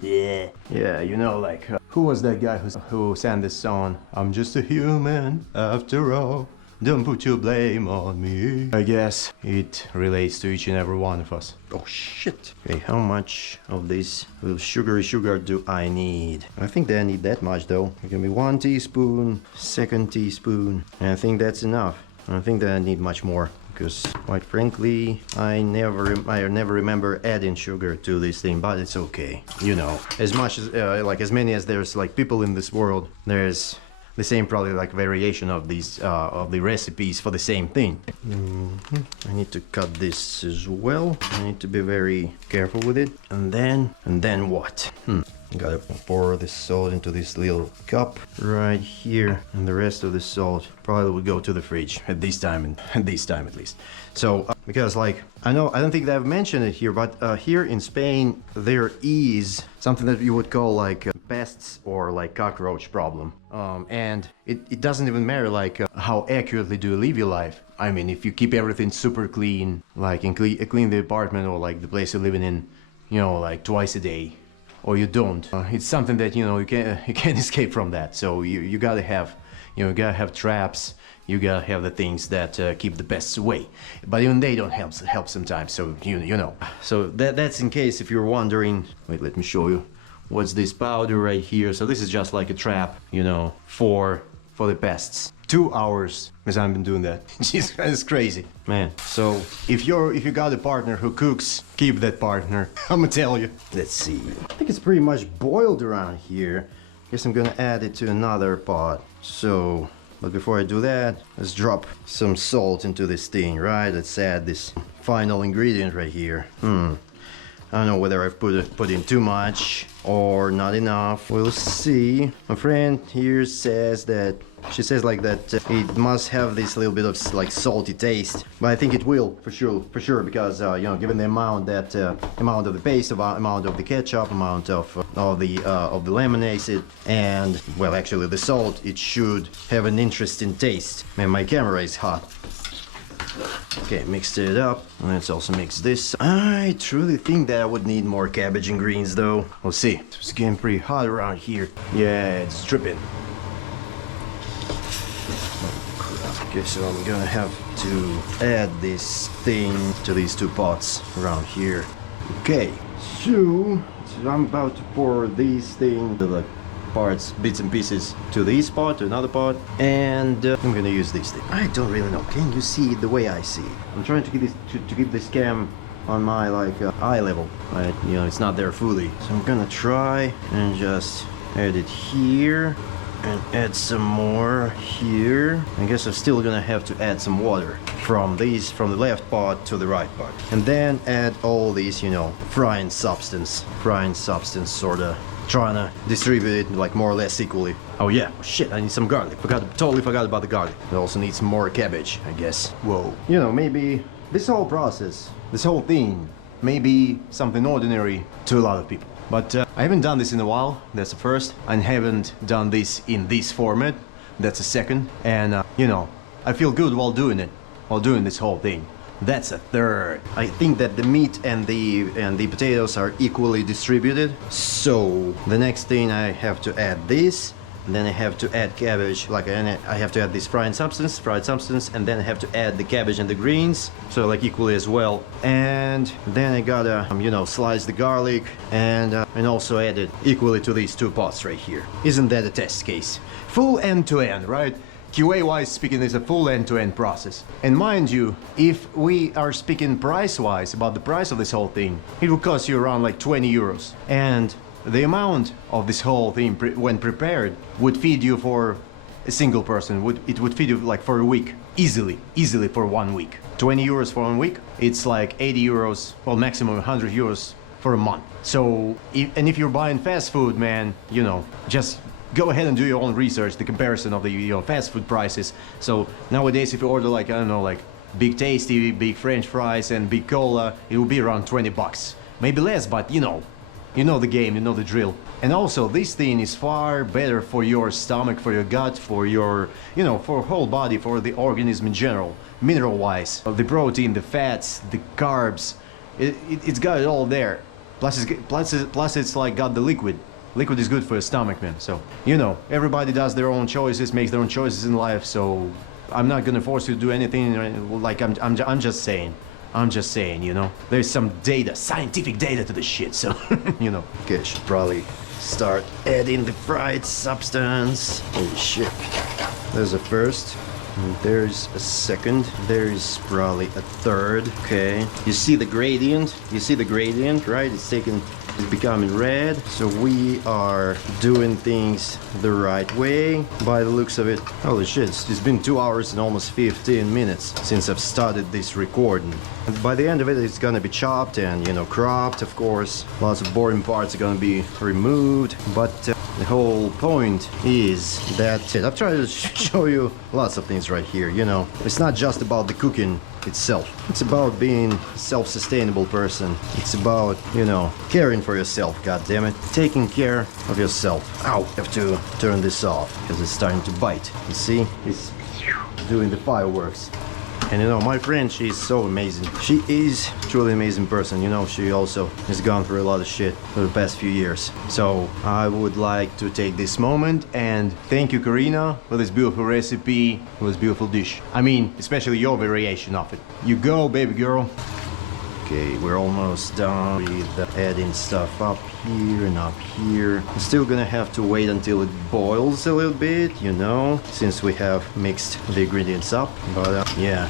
Yeah, you know, like, who was that guy who sang this song? I'm just a human, after all. Don't put your blame on me. I guess it relates to each and every one of us. Oh shit. Okay, how much of this little sugary sugar do I need? I think that I need that much though. It can be 1 teaspoon, 2nd teaspoon. And I think that's enough. I don't think that I need much more, because quite frankly, I never remember adding sugar to this thing, but it's okay. You know, as much as like as many as there's like people in this world, there's the same probably like variation of these of the recipes for the same thing. I need to cut this as well. I need to be very careful with it. And then what? Gotta pour the salt into this little cup right here, and the rest of the salt probably would go to the fridge at this time at least. So because like I don't think that I've mentioned it here, but here in Spain there is something that you would call like pests or like cockroach problem, and it doesn't even matter like how accurately do you live your life. I mean, if you keep everything super clean, like and clean the apartment or like the place you're living in, you know, like twice a day, or you don't, it's something that, you know, you can't escape from that. So you gotta have, you know, you gotta have traps. You gotta have the things that keep the pests away, but even they don't help sometimes. So you know. So that's in case if you're wondering. Wait, let me show you. What's this powder right here? So this is just like a trap, you know, for the pests. 2 hours, because I've been doing that. It's crazy, man. So if you got a partner who cooks, keep that partner. I'ma tell you. Let's see. I think it's pretty much boiled around here. Guess I'm gonna add it to another pot. So But before I do that, let's drop some salt into this thing, right? Let's add this final ingredient right here. I don't know whether I've put in too much or not enough. We'll see. My friend here says that she says like that it must have this little bit of like salty taste, but I think it will for sure because you know, given the amount that amount of the paste, amount of the ketchup, amount of the lemon acid, and well, actually the salt, it should have an interesting taste. Man, my camera is hot. Okay, mixed it up. Let's also mix this. I truly think that I would need more cabbage and greens though. We'll see. It's getting pretty hot around here. Yeah, it's dripping. Okay, so I'm gonna have to add this thing to these two pots around here. Okay, so I'm about to pour these things to the parts, bits and pieces, to this pot, to another pot, and I'm gonna use this thing. I don't really know. Can you see it the way I see it? I'm trying to keep this cam on my like eye level, but you know, it's not there fully. So I'm gonna try and just add it here and add some more here. I guess I'm still gonna have to add some water from the left pot to the right pot, and then add all these, you know, frying substance sorta. Trying to distribute it like more or less equally. Oh yeah, shit, I need some garlic. Totally forgot about the garlic. I also need some more cabbage, I guess. Whoa. You know, maybe this whole process, this whole thing, may be something ordinary to a lot of people. But I haven't done this in a while, that's the first. I haven't done this in this format, that's the second. And, you know, I feel good while doing it, while doing this whole thing. That's a third. I think that the meat and the potatoes are equally distributed. So the next thing, I have to add this, and then I have to add cabbage, like, and I have to add this fried substance, and then I have to add the cabbage and the greens, so like equally as well. And then I gotta, you know, slice the garlic and also add it equally to these two pots right here. Isn't that a test case? Full end-to-end, right? QA-wise speaking, is a full end-to-end process. And mind you, if we are speaking price-wise about the price of this whole thing, it will cost you around like 20 euros. And the amount of this whole thing when prepared would feed you for a single person. It would feed you like for a week. Easily for 1 week. 20 euros for 1 week, it's like 80 euros, well, maximum 100 euros for a month. So, if you're buying fast food, man, you know, just go ahead and do your own research, the comparison of the, you know, fast food prices. So nowadays, if you order like, I don't know, like big tasty, big French fries and big cola, it will be around 20 bucks. Maybe less, but you know the game, you know the drill. And also, this thing is far better for your stomach, for your gut, for your, you know, for whole body, for the organism in general, mineral-wise. The protein, the fats, the carbs, it's got it all there. Plus it's like got the liquid. Liquid is good for your stomach, man. So, you know, everybody does their own choices, makes their own choices in life. So, I'm not gonna force you to do anything. Like I'm just saying. You know, there's some data, scientific data to this shit. So, you know. Okay, I should probably start adding the fried substance. Holy shit. There's a first. There's a second. There's probably a third. Okay. You see the gradient? Right? It's becoming red. So we are doing things the right way by the looks of it. Holy shit, it's been 2 hours and almost 15 minutes since I've started this recording. And by the end of it, it's gonna be chopped and, you know, cropped, of course. Lots of boring parts are gonna be removed. But the whole point is that I've tried to show you lots of things right here, you know. It's not just about the cooking itself. It's about being a self-sustainable person. It's about, you know, caring for yourself, goddammit. Taking care of yourself. Ow! I have to turn this off because it's starting to bite. You see? It's doing the fireworks. And you know, my friend, she's so amazing. She is truly an amazing person. You know, she also has gone through a lot of shit for the past few years. So I would like to take this moment and thank you, Karina, for this beautiful recipe, for this beautiful dish. I mean, especially your variation of it. You go, baby girl. Okay, we're almost done with adding stuff up here and up here. I'm still gonna have to wait until it boils a little bit, you know, since we have mixed the ingredients up. But yeah,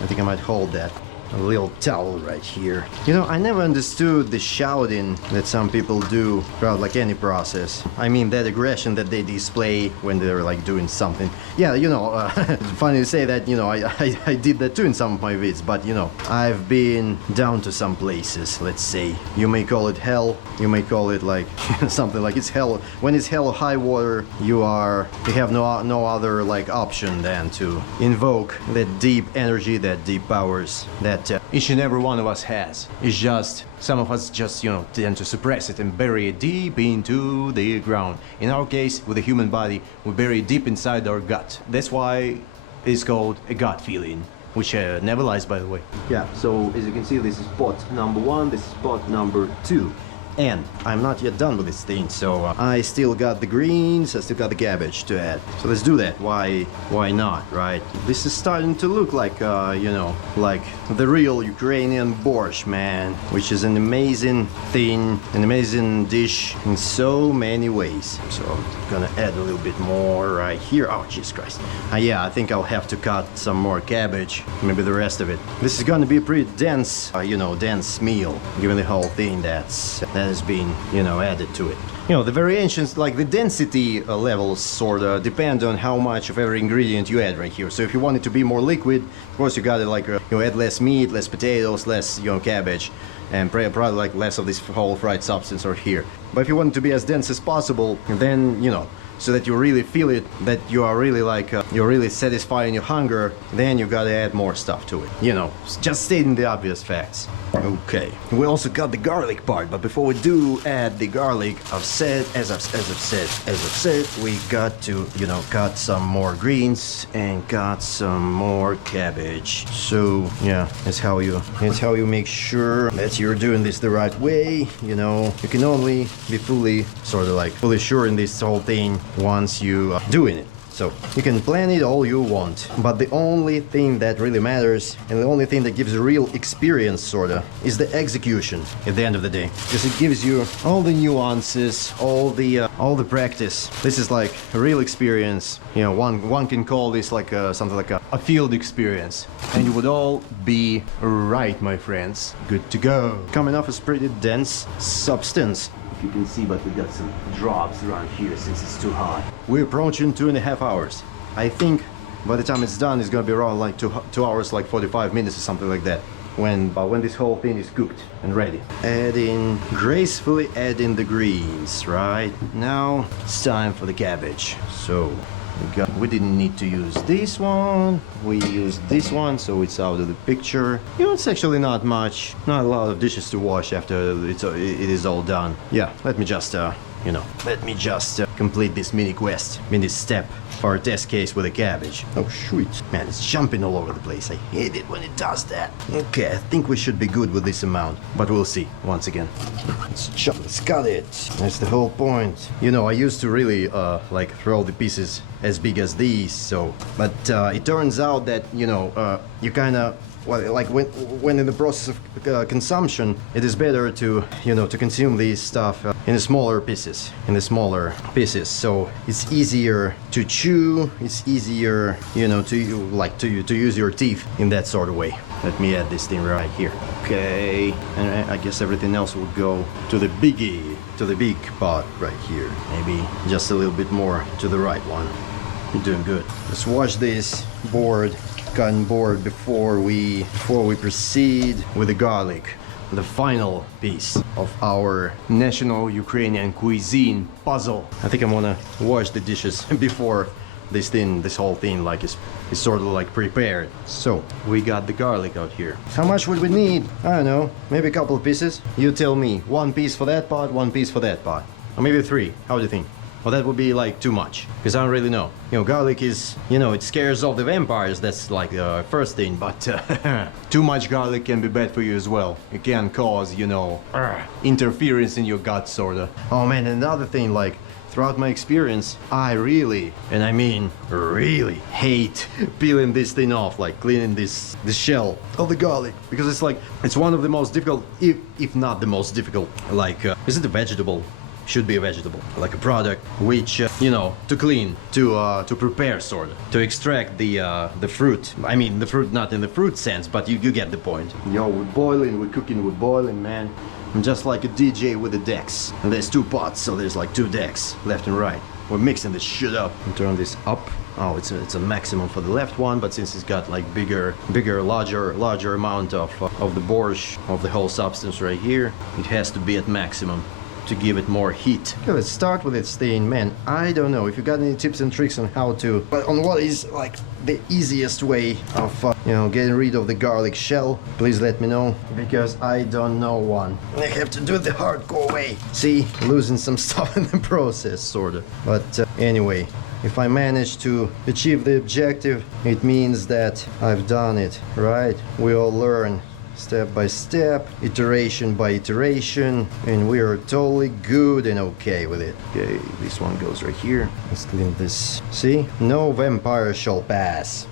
I think I might hold that. a little towel right here. You know, I never understood the shouting that some people do throughout like any process. I mean, that aggression that they display when they're like doing something. Yeah, you know, it's funny to say that, you know, I did that too in some of my vids, but you know, I've been down to some places, let's say. You may call it hell, you may call it like something like it's hell. When it's hell high water, you have no other like option than to invoke that deep energy, that deep powers that each and every one of us has. It's just some of us just, you know, tend to suppress it and bury it deep into the ground. In our case, with the human body, we bury it deep inside our gut. That's why it's called a gut feeling, which never lies, by the way. Yeah, so as you can see, this is pot number 1, this is pot number 2. And I'm not yet done with this thing, so I still got the greens, I still got the cabbage to add. So let's do that. Why not, right? This is starting to look like, you know, like the real Ukrainian borscht, man, which is an amazing thing, an amazing dish in so many ways. So I'm gonna add a little bit more right here. Oh, Jesus Christ. Yeah, I think I'll have to cut some more cabbage, maybe the rest of it. This is gonna be a pretty dense, you know, dense meal, given the whole thing that has been, you know, added to it. You know, the variations, like the density levels sort of depend on how much of every ingredient you add right here. So if you want it to be more liquid, of course you gotta like, you know, add less meat, less potatoes, less, you know, cabbage, and probably like less of this whole fried substance right here. But if you want it to be as dense as possible, then, you know, so that you really feel it, that you are really like, you're really satisfying your hunger, then you gotta add more stuff to it. You know, just stating the obvious facts. Okay, we also got the garlic part, but before we do add the garlic, as I've said, we got to, you know, cut some more greens and cut some more cabbage. So yeah, that's how you make sure that you're doing this the right way. You know, you can only be fully sure in this whole thing once you doing it. So you can plan it all you want, but the only thing that really matters and the only thing that gives a real experience sorta is the execution at the end of the day, because it gives you all the nuances, all the practice. This is like a real experience. You know, one can call this like something like a field experience, and you would all be right, my friends. Good to go. Coming off is pretty dense substance. You can see, but we got some drops around here since it's too hot. We're approaching 2.5 hours. I think by the time it's done, it's gonna be around like 2 hours, like 45 minutes or something like that. When this whole thing is cooked and ready. Gracefully adding the greens, right? Now it's time for the cabbage. So we didn't need to use this one. We used this one, so it's out of the picture. You know, it's actually not much, not a lot of dishes to wash after it is all done. Yeah, let me just complete this mini quest, mini step for our test case with a cabbage. Oh shoot, man, it's jumping all over the place. I hate it when it does that. Okay, I think we should be good with this amount, but we'll see once again. Let's cut it. That's the whole point. You know, I used to really like throw the pieces as big as these, so, but it turns out that, you know, you kind of, well, like when in the process of consumption, it is better to, you know, to consume these stuff in the smaller pieces, so it's easier to chew, it's easier, you know, to use your teeth in that sort of way. Let me add this thing right here. Okay, and I guess everything else will go to the big pot right here. Maybe just a little bit more to the right one. You're doing good. Let's wash this cotton board before we proceed with the garlic, the final piece of our national Ukrainian cuisine puzzle. I think I'm gonna wash the dishes before this whole thing like is sort of like prepared. So we got the garlic out here. How much would we need? I don't know, maybe a couple of pieces. You tell me. 1 piece for that pot, 1 piece for that pot, or maybe 3. How do you think? Well, that would be like too much, because I don't really know. You know, garlic is, you know, it scares off the vampires. That's like the first thing, but too much garlic can be bad for you as well. It can cause, you know, interference in your gut, sorta. Oh man, another thing, like, throughout my experience, I really, and I mean really, hate peeling this thing off, like cleaning this shell of the garlic, because it's like, it's one of the most difficult, if not the most difficult, like, is it a vegetable? should be a vegetable, like a product which you know, to clean, to prepare, sort of, to extract the fruit. I mean, the fruit not in the fruit sense, but you get the point. Yo, we're boiling, we're cooking, we're boiling, man. I'm just like a DJ with the decks, and there's 2 pots, so there's like 2 decks, left and right. We're mixing this shit up. Turn this up. Oh, it's a maximum for the left one, but since it's got like bigger, larger amount of the borscht, of the whole substance right here, it has to be at maximum to give it more heat. Okay, let's start with this thing, man. I don't know if you got any tips and tricks on how to, but on what is like the easiest way of you know, getting rid of the garlic shell. Please let me know, because I don't know one. I have to do it the hardcore way. See, losing some stuff in the process, sort of. But anyway, if I manage to achieve the objective, it means that I've done it, right? We all learn step by step, iteration by iteration, and we are totally good and okay with it. Okay, this one goes right here. Let's clean this. See? No vampire shall pass.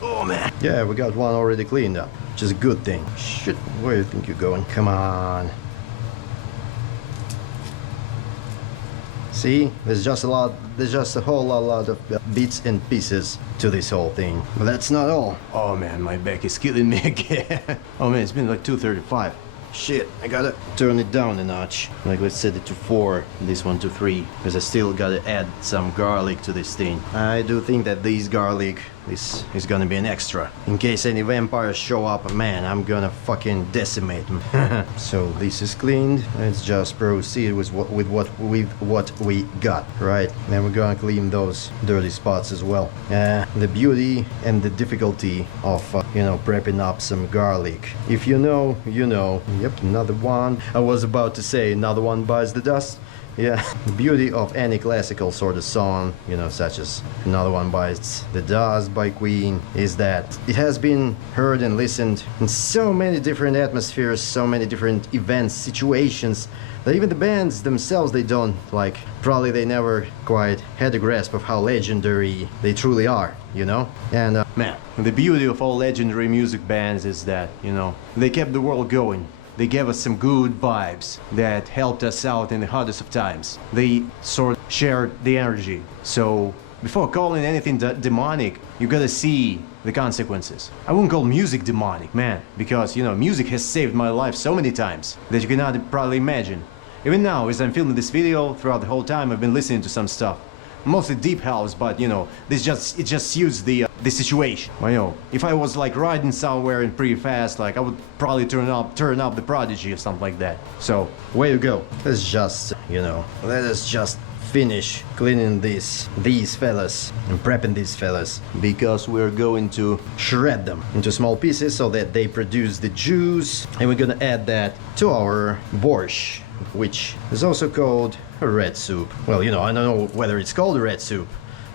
Oh man. Yeah, we got one already cleaned up, which is a good thing. Shit, where do you think you're going? Come on. See, there's just a whole lot of bits and pieces to this whole thing. But that's not all. Oh man, my back is killing me again. Oh man, it's been like 2:35. Shit, I gotta turn it down a notch. Like, let's set it to 4, this one to 3, because I still gotta add some garlic to this thing. I do think that this garlic, this is gonna be an extra. In case any vampires show up, man, I'm gonna fucking decimate them. So this is cleaned. Let's just proceed with what we got, right? Then we're gonna clean those dirty spots as well. The beauty and the difficulty of you know, prepping up some garlic. If you know, you know. Yep, another one. I was about to say another one bites the dust. Yeah, the beauty of any classical sort of song, you know, such as Another One Bites the Dust by Queen, is that it has been heard and listened in so many different atmospheres, so many different events, situations, that even the bands themselves, they don't, like, probably they never quite had a grasp of how legendary they truly are, you know? And man, the beauty of all legendary music bands is that, you know, they kept the world going. They gave us some good vibes that helped us out in the hardest of times. They sort of shared the energy. So before calling anything demonic, you gotta see the consequences. I wouldn't call music demonic, man, because, you know, music has saved my life so many times that you cannot probably imagine. Even now, as I'm filming this video, throughout the whole time I've been listening to some stuff. Mostly deep house, but you know, it just suits the situation. Well, you know, if I was like riding somewhere and pretty fast, like I would probably turn up the Prodigy or something like that. So, way to go. Let's just, you know, let us just finish cleaning these fellas and prepping these fellas, because we're going to shred them into small pieces so that they produce the juice, and we're gonna add that to our borscht, which is also called a red soup. Well, you know, I don't know whether it's called a red soup,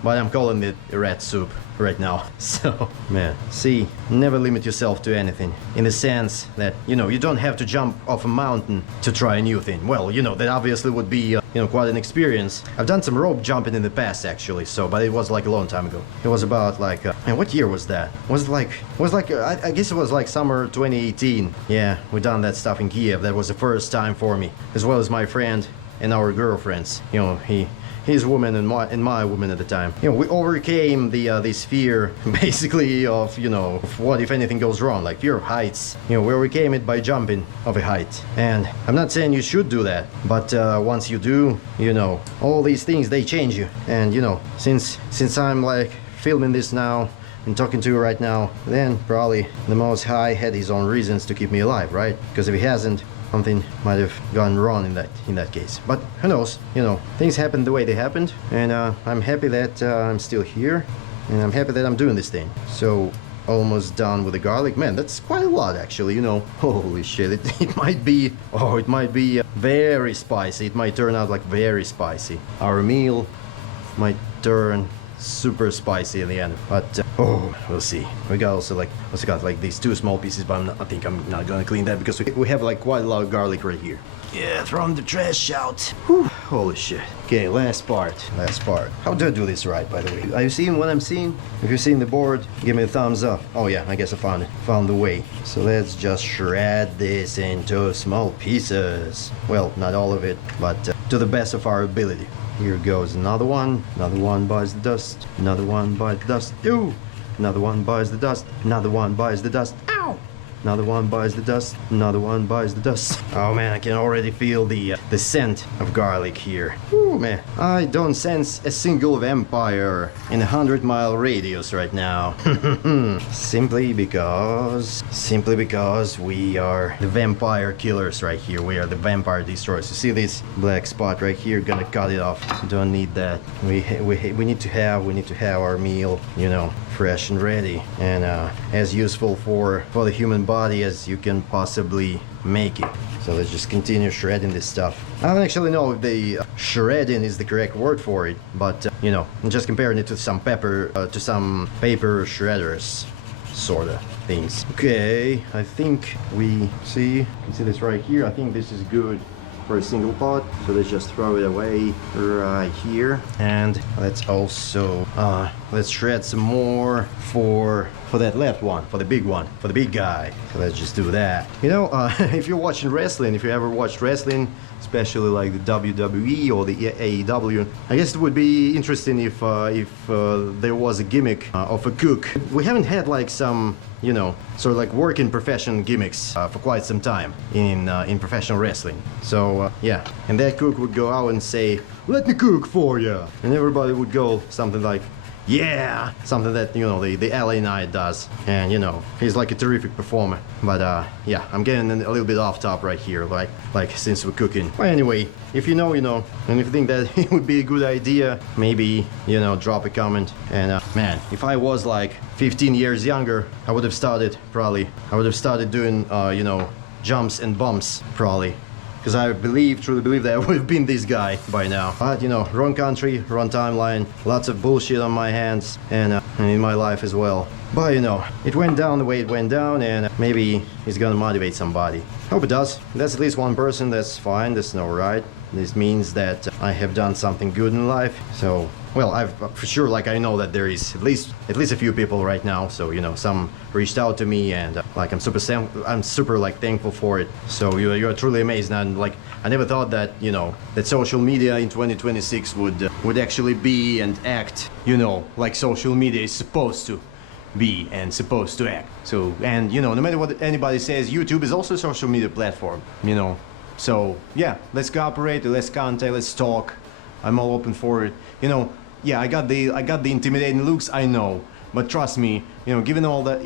but I'm calling it a red soup right now. So, man, see, never limit yourself to anything, in the sense that, you know, you don't have to jump off a mountain to try a new thing. Well, you know, that obviously would be, you know, quite an experience. I've done some rope jumping in the past, actually, so, but it was like a long time ago. It was about like, man, what year was that? I guess it was like summer 2018. Yeah, we done that stuff in Kiev. That was the first time for me, as well as my friend and our girlfriends. You know, his woman and my woman at the time. You know, we overcame this fear, basically, of, you know, of what if anything goes wrong, like fear of heights. You know, we overcame it by jumping off a height. And I'm not saying you should do that, but once you do, you know, all these things, they change you. And, you know, since I'm like filming this now and talking to you right now, then probably the Most High had his own reasons to keep me alive, right? Because if he hasn't, something might have gone wrong in that case. But who knows? You know, things happened the way they happened, and I'm happy that I'm still here, and I'm happy that I'm doing this thing. So, almost done with the garlic. Man, that's quite a lot, actually. You know, holy shit! It might be. Oh, it might be very spicy. It might turn out like very spicy. Our meal might turn super spicy in the end. But oh, we'll see. We got also like also got like these 2 small pieces, but I think I'm not gonna clean that because we have like quite a lot of garlic right here. Yeah, throwing the trash out. Whew, holy shit. Okay, last part. How do I do this right, by the way? Are you seeing what I'm seeing? If you're seeing the board, give me a thumbs up. Oh yeah, I guess I found it. Found the way. So let's just shred this into small pieces. Well, not all of it, but to the best of our ability. Here goes another one. Another one bites the dust. Another one bites the dust. Ew! Another one bites the dust. Another one bites the dust. Ow! Another one bites the dust. Another one bites the dust. Oh man, I can already feel the scent of garlic here. Ooh man, I don't sense a single vampire in a 100-mile radius right now. Simply because we are the vampire killers right here. We are the vampire destroyers. You see this black spot right here? Gonna cut it off. Don't need that. We need to have our meal, you know, fresh and ready, and as useful for the human body as you can possibly make it. So let's just continue shredding this stuff. I don't actually know if the shredding is the correct word for it, but you know, I'm just comparing it to some paper shredders sort of things. Okay, I think we see, you can see this right here. I think this is good for a single pot, so let's just throw it away right here. And let's also let's shred some more for that left one, for the big one, for the big guy. So let's just do that. You know, if you're watching wrestling, if you ever watched wrestling, especially like the WWE or the AEW, I guess it would be interesting if there was a gimmick of a cook. We haven't had like some, you know, sort of like working profession gimmicks for quite some time in professional wrestling. So yeah, and that cook would go out and say, "Let me cook for you," and everybody would go something like, "Yeah," something that, you know, the LA Knight does. And you know, he's like a terrific performer. But yeah, I'm getting a little bit off top right here, like since we're cooking. But anyway, if you know, you know, and if you think that it would be a good idea, maybe, you know, drop a comment. And man, if I was like 15 years younger, I would have started doing you know, jumps and bumps probably. Because I truly believe that I would have been this guy by now. But you know, wrong country, wrong timeline, lots of bullshit on my hands, and in my life as well. But you know, it went down the way it went down, and maybe it's gonna motivate somebody. Hope it does. That's at least one person. That's fine. That's alright. This means that I have done something good in life. So, well, I've for sure, like, I know that there is at least a few people right now. So you know, some reached out to me, and like I'm super like thankful for it. So you're truly amazing. And like, I never thought that, you know, that social media in 2026 would actually be and act, you know, like social media is supposed to be and supposed to act. So, and you know, no matter what anybody says, YouTube is also a social media platform, you know. So yeah, let's cooperate, let's contact, let's talk. I'm all open for it. You know, yeah, I got the intimidating looks, I know, but trust me, you know, given all that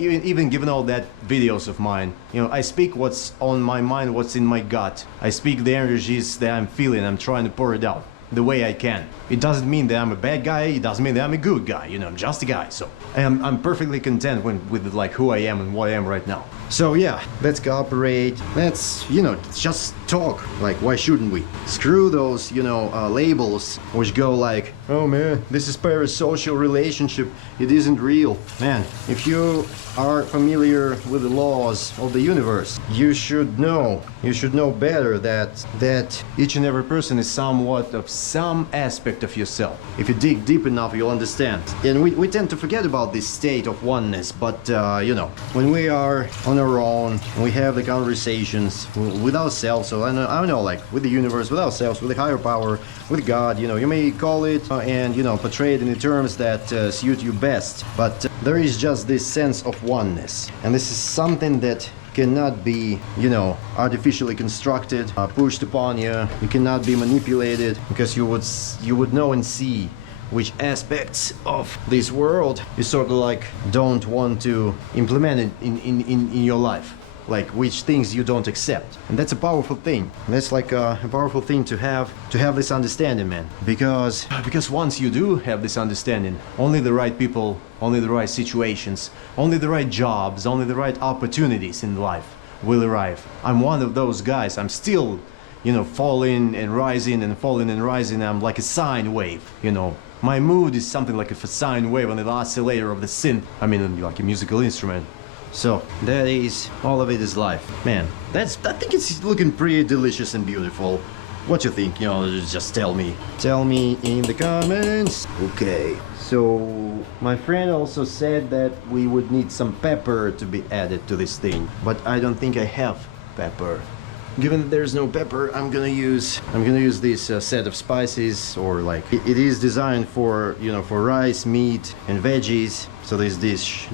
videos of mine, you know, I speak what's on my mind, what's in my gut. I speak the energies that I'm feeling. I'm trying to pour it out the way I can. It doesn't mean that I'm a bad guy. It doesn't mean that I'm a good guy. You know, I'm just a guy. So I'm perfectly content with like who I am and what I am right now. So yeah, let's cooperate. Let's, you know, just talk. Like, why shouldn't we? Screw those, you know, labels which go like, "Oh man, this is parasocial relationship. It isn't real." Man, if you are familiar with the laws of the universe, you should know better that each and every person is somewhat of some aspect of yourself. If you dig deep enough, you'll understand. And we tend to forget about this state of oneness, but you know, when we are on our own, we have the conversations with ourselves. So I don't know, like with the universe, with ourselves, with the higher power, with God, you know, you may call it and, you know, portray it in the terms that suit you best, but there is just this sense of oneness, and this is something that cannot be, you know, artificially constructed, pushed upon you. You cannot be manipulated, because you would know and see which aspects of this world you sort of like don't want to implement it in your life. Like which things you don't accept. And that's a powerful thing. That's like a powerful thing to have this understanding, man. Because once you do have this understanding, only the right people, only the right situations, only the right jobs, only the right opportunities in life will arrive. I'm one of those guys. I'm still, you know, falling and rising and falling and rising. I'm like a sine wave, you know. My mood is something like a sine wave on the oscillator of the synth. I mean, like a musical instrument. So that is, all of it is life. Man, I think it's looking pretty delicious and beautiful. What you think? You know, just tell me. Tell me in the comments. Okay. So my friend also said that we would need some pepper to be added to this thing, but I don't think I have pepper. Given that there's no pepper, I'm gonna use this set of spices, or like it is designed for, you know, for rice, meat, and veggies. So this dish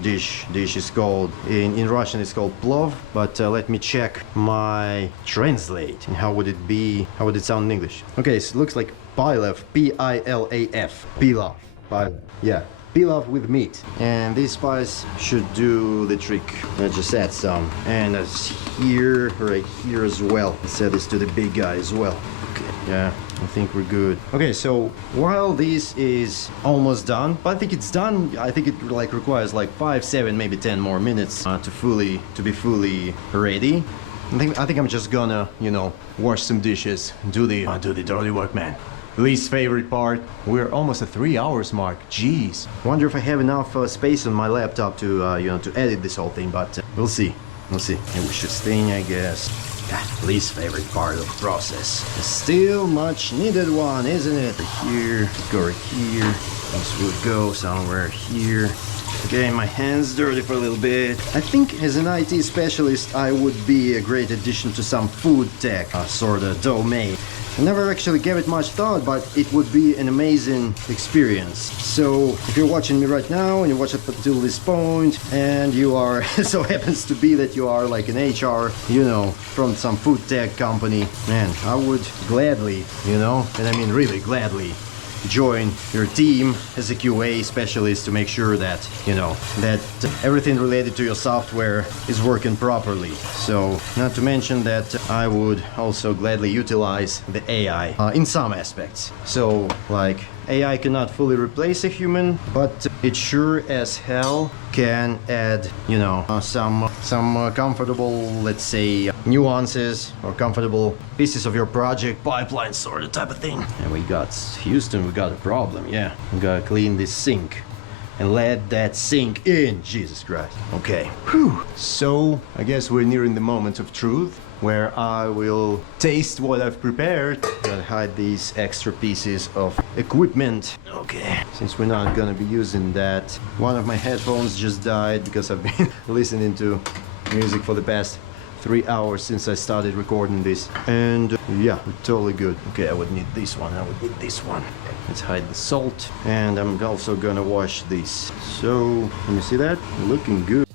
is called in Russian it's called plov, but let me check my translate and how would it sound in English. Okay, so it looks like pilaf, P-I-L-A-F, pilaf, yeah. Pilaf with meat, and this spice should do the trick. I just add some, and that's here, right here as well. Let's add this to the big guy as well. Okay, yeah, I think we're good. Okay, so while this is almost done, but I think it's done. I think it like requires like 5, 7, maybe 10 more minutes to be fully ready. I think I'm just gonna, you know, wash some dishes, do the dirty work, man. Least favorite part. We're almost at 3 hours mark. Jeez. Wonder if I have enough space on my laptop to you know, to edit this whole thing, but we'll see. We'll see. And we should sting, I guess. Least favorite part of the process. Still much needed one, isn't it? Here, go right here. This would go somewhere here. Okay, my hands dirty for a little bit. I think as an IT specialist, I would be a great addition to some food tech sort of domain. I never actually gave it much thought, but it would be an amazing experience. So if you're watching me right now and you watch it until this point, and you are so happens to be that you are like an HR, you know, from some food tech company, man, I would gladly, you know, and I mean really gladly, join your team as a QA specialist to make sure that, you know, that everything related to your software is working properly. So, not to mention that I would also gladly utilize the AI in some aspects. So, like, AI cannot fully replace a human, but it sure as hell can add, you know, some comfortable, let's say, nuances or comfortable pieces of your project, pipeline sort of type of thing. And we got Houston, we got a problem, yeah. We gotta clean this sink and let that sink in. Jesus Christ. Okay. Whew. So, I guess we're nearing the moment of truth, where I will taste what I've prepared. Gotta hide these extra pieces of equipment. Okay, since we're not gonna be using that. One of my headphones just died because I've been listening to music for the past 3 hours since I started recording this. And yeah, we're totally good. Okay, I would need this one, I would need this one. Let's hide the salt. And I'm also gonna wash this. So, can you see that? Looking good.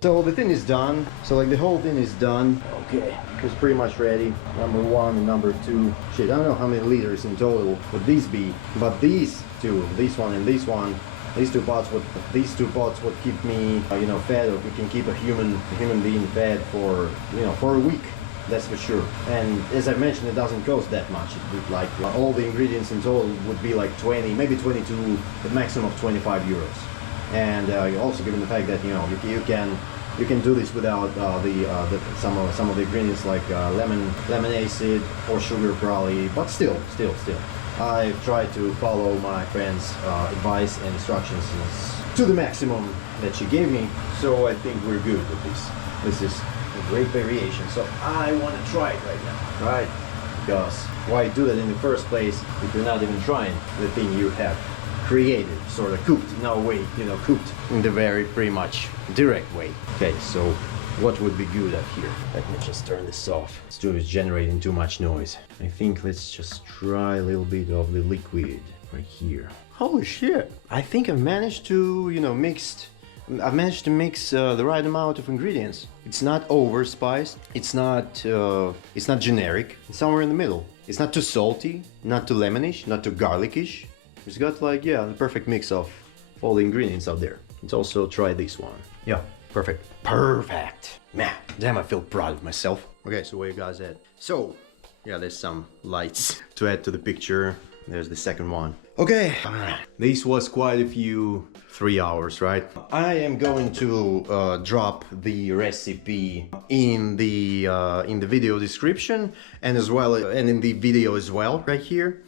So the thing is done. So like the whole thing is done. Okay, it's pretty much ready. Number 1 and number 2. Shit, I don't know how many liters in total would these be, but these two, this one and this one, these two pots would keep me, you know, fed, or we can keep a human being fed for, you know, for a week. That's for sure. And as I mentioned, it doesn't cost that much. It would like all the ingredients in total would be like 20, maybe 22, the maximum of 25 euros. And also given the fact that, you know, you can do this without some of the ingredients like lemon acid or sugar probably, but still I've tried to follow my friend's advice and instructions to the maximum that she gave me, so I think we're good with this. This is a great variation, so I want to try it right now, right? Because why do that in the first place if you're not even trying the thing you have created, sort of cooked in a way, you know, cooked in the very pretty much direct way. Okay, so what would be good up here? Let me just turn this off. This tool is generating too much noise. I think let's just try a little bit of the liquid right here. Holy shit! I think I've managed to, you know, mix the right amount of ingredients. It's not over spiced. It's not generic. It's somewhere in the middle. It's not too salty, not too lemonish, not too garlicish. It's got like, yeah, the perfect mix of all the ingredients out there. Let's also try this one. Yeah, perfect. Perfect. Man, damn, I feel proud of myself. Okay, so where you guys at? So, yeah, there's some lights to add to the picture. There's the second one. Okay, this was quite a few 3 hours, right? I am going to drop the recipe in the video description and as well and in the video as well right here.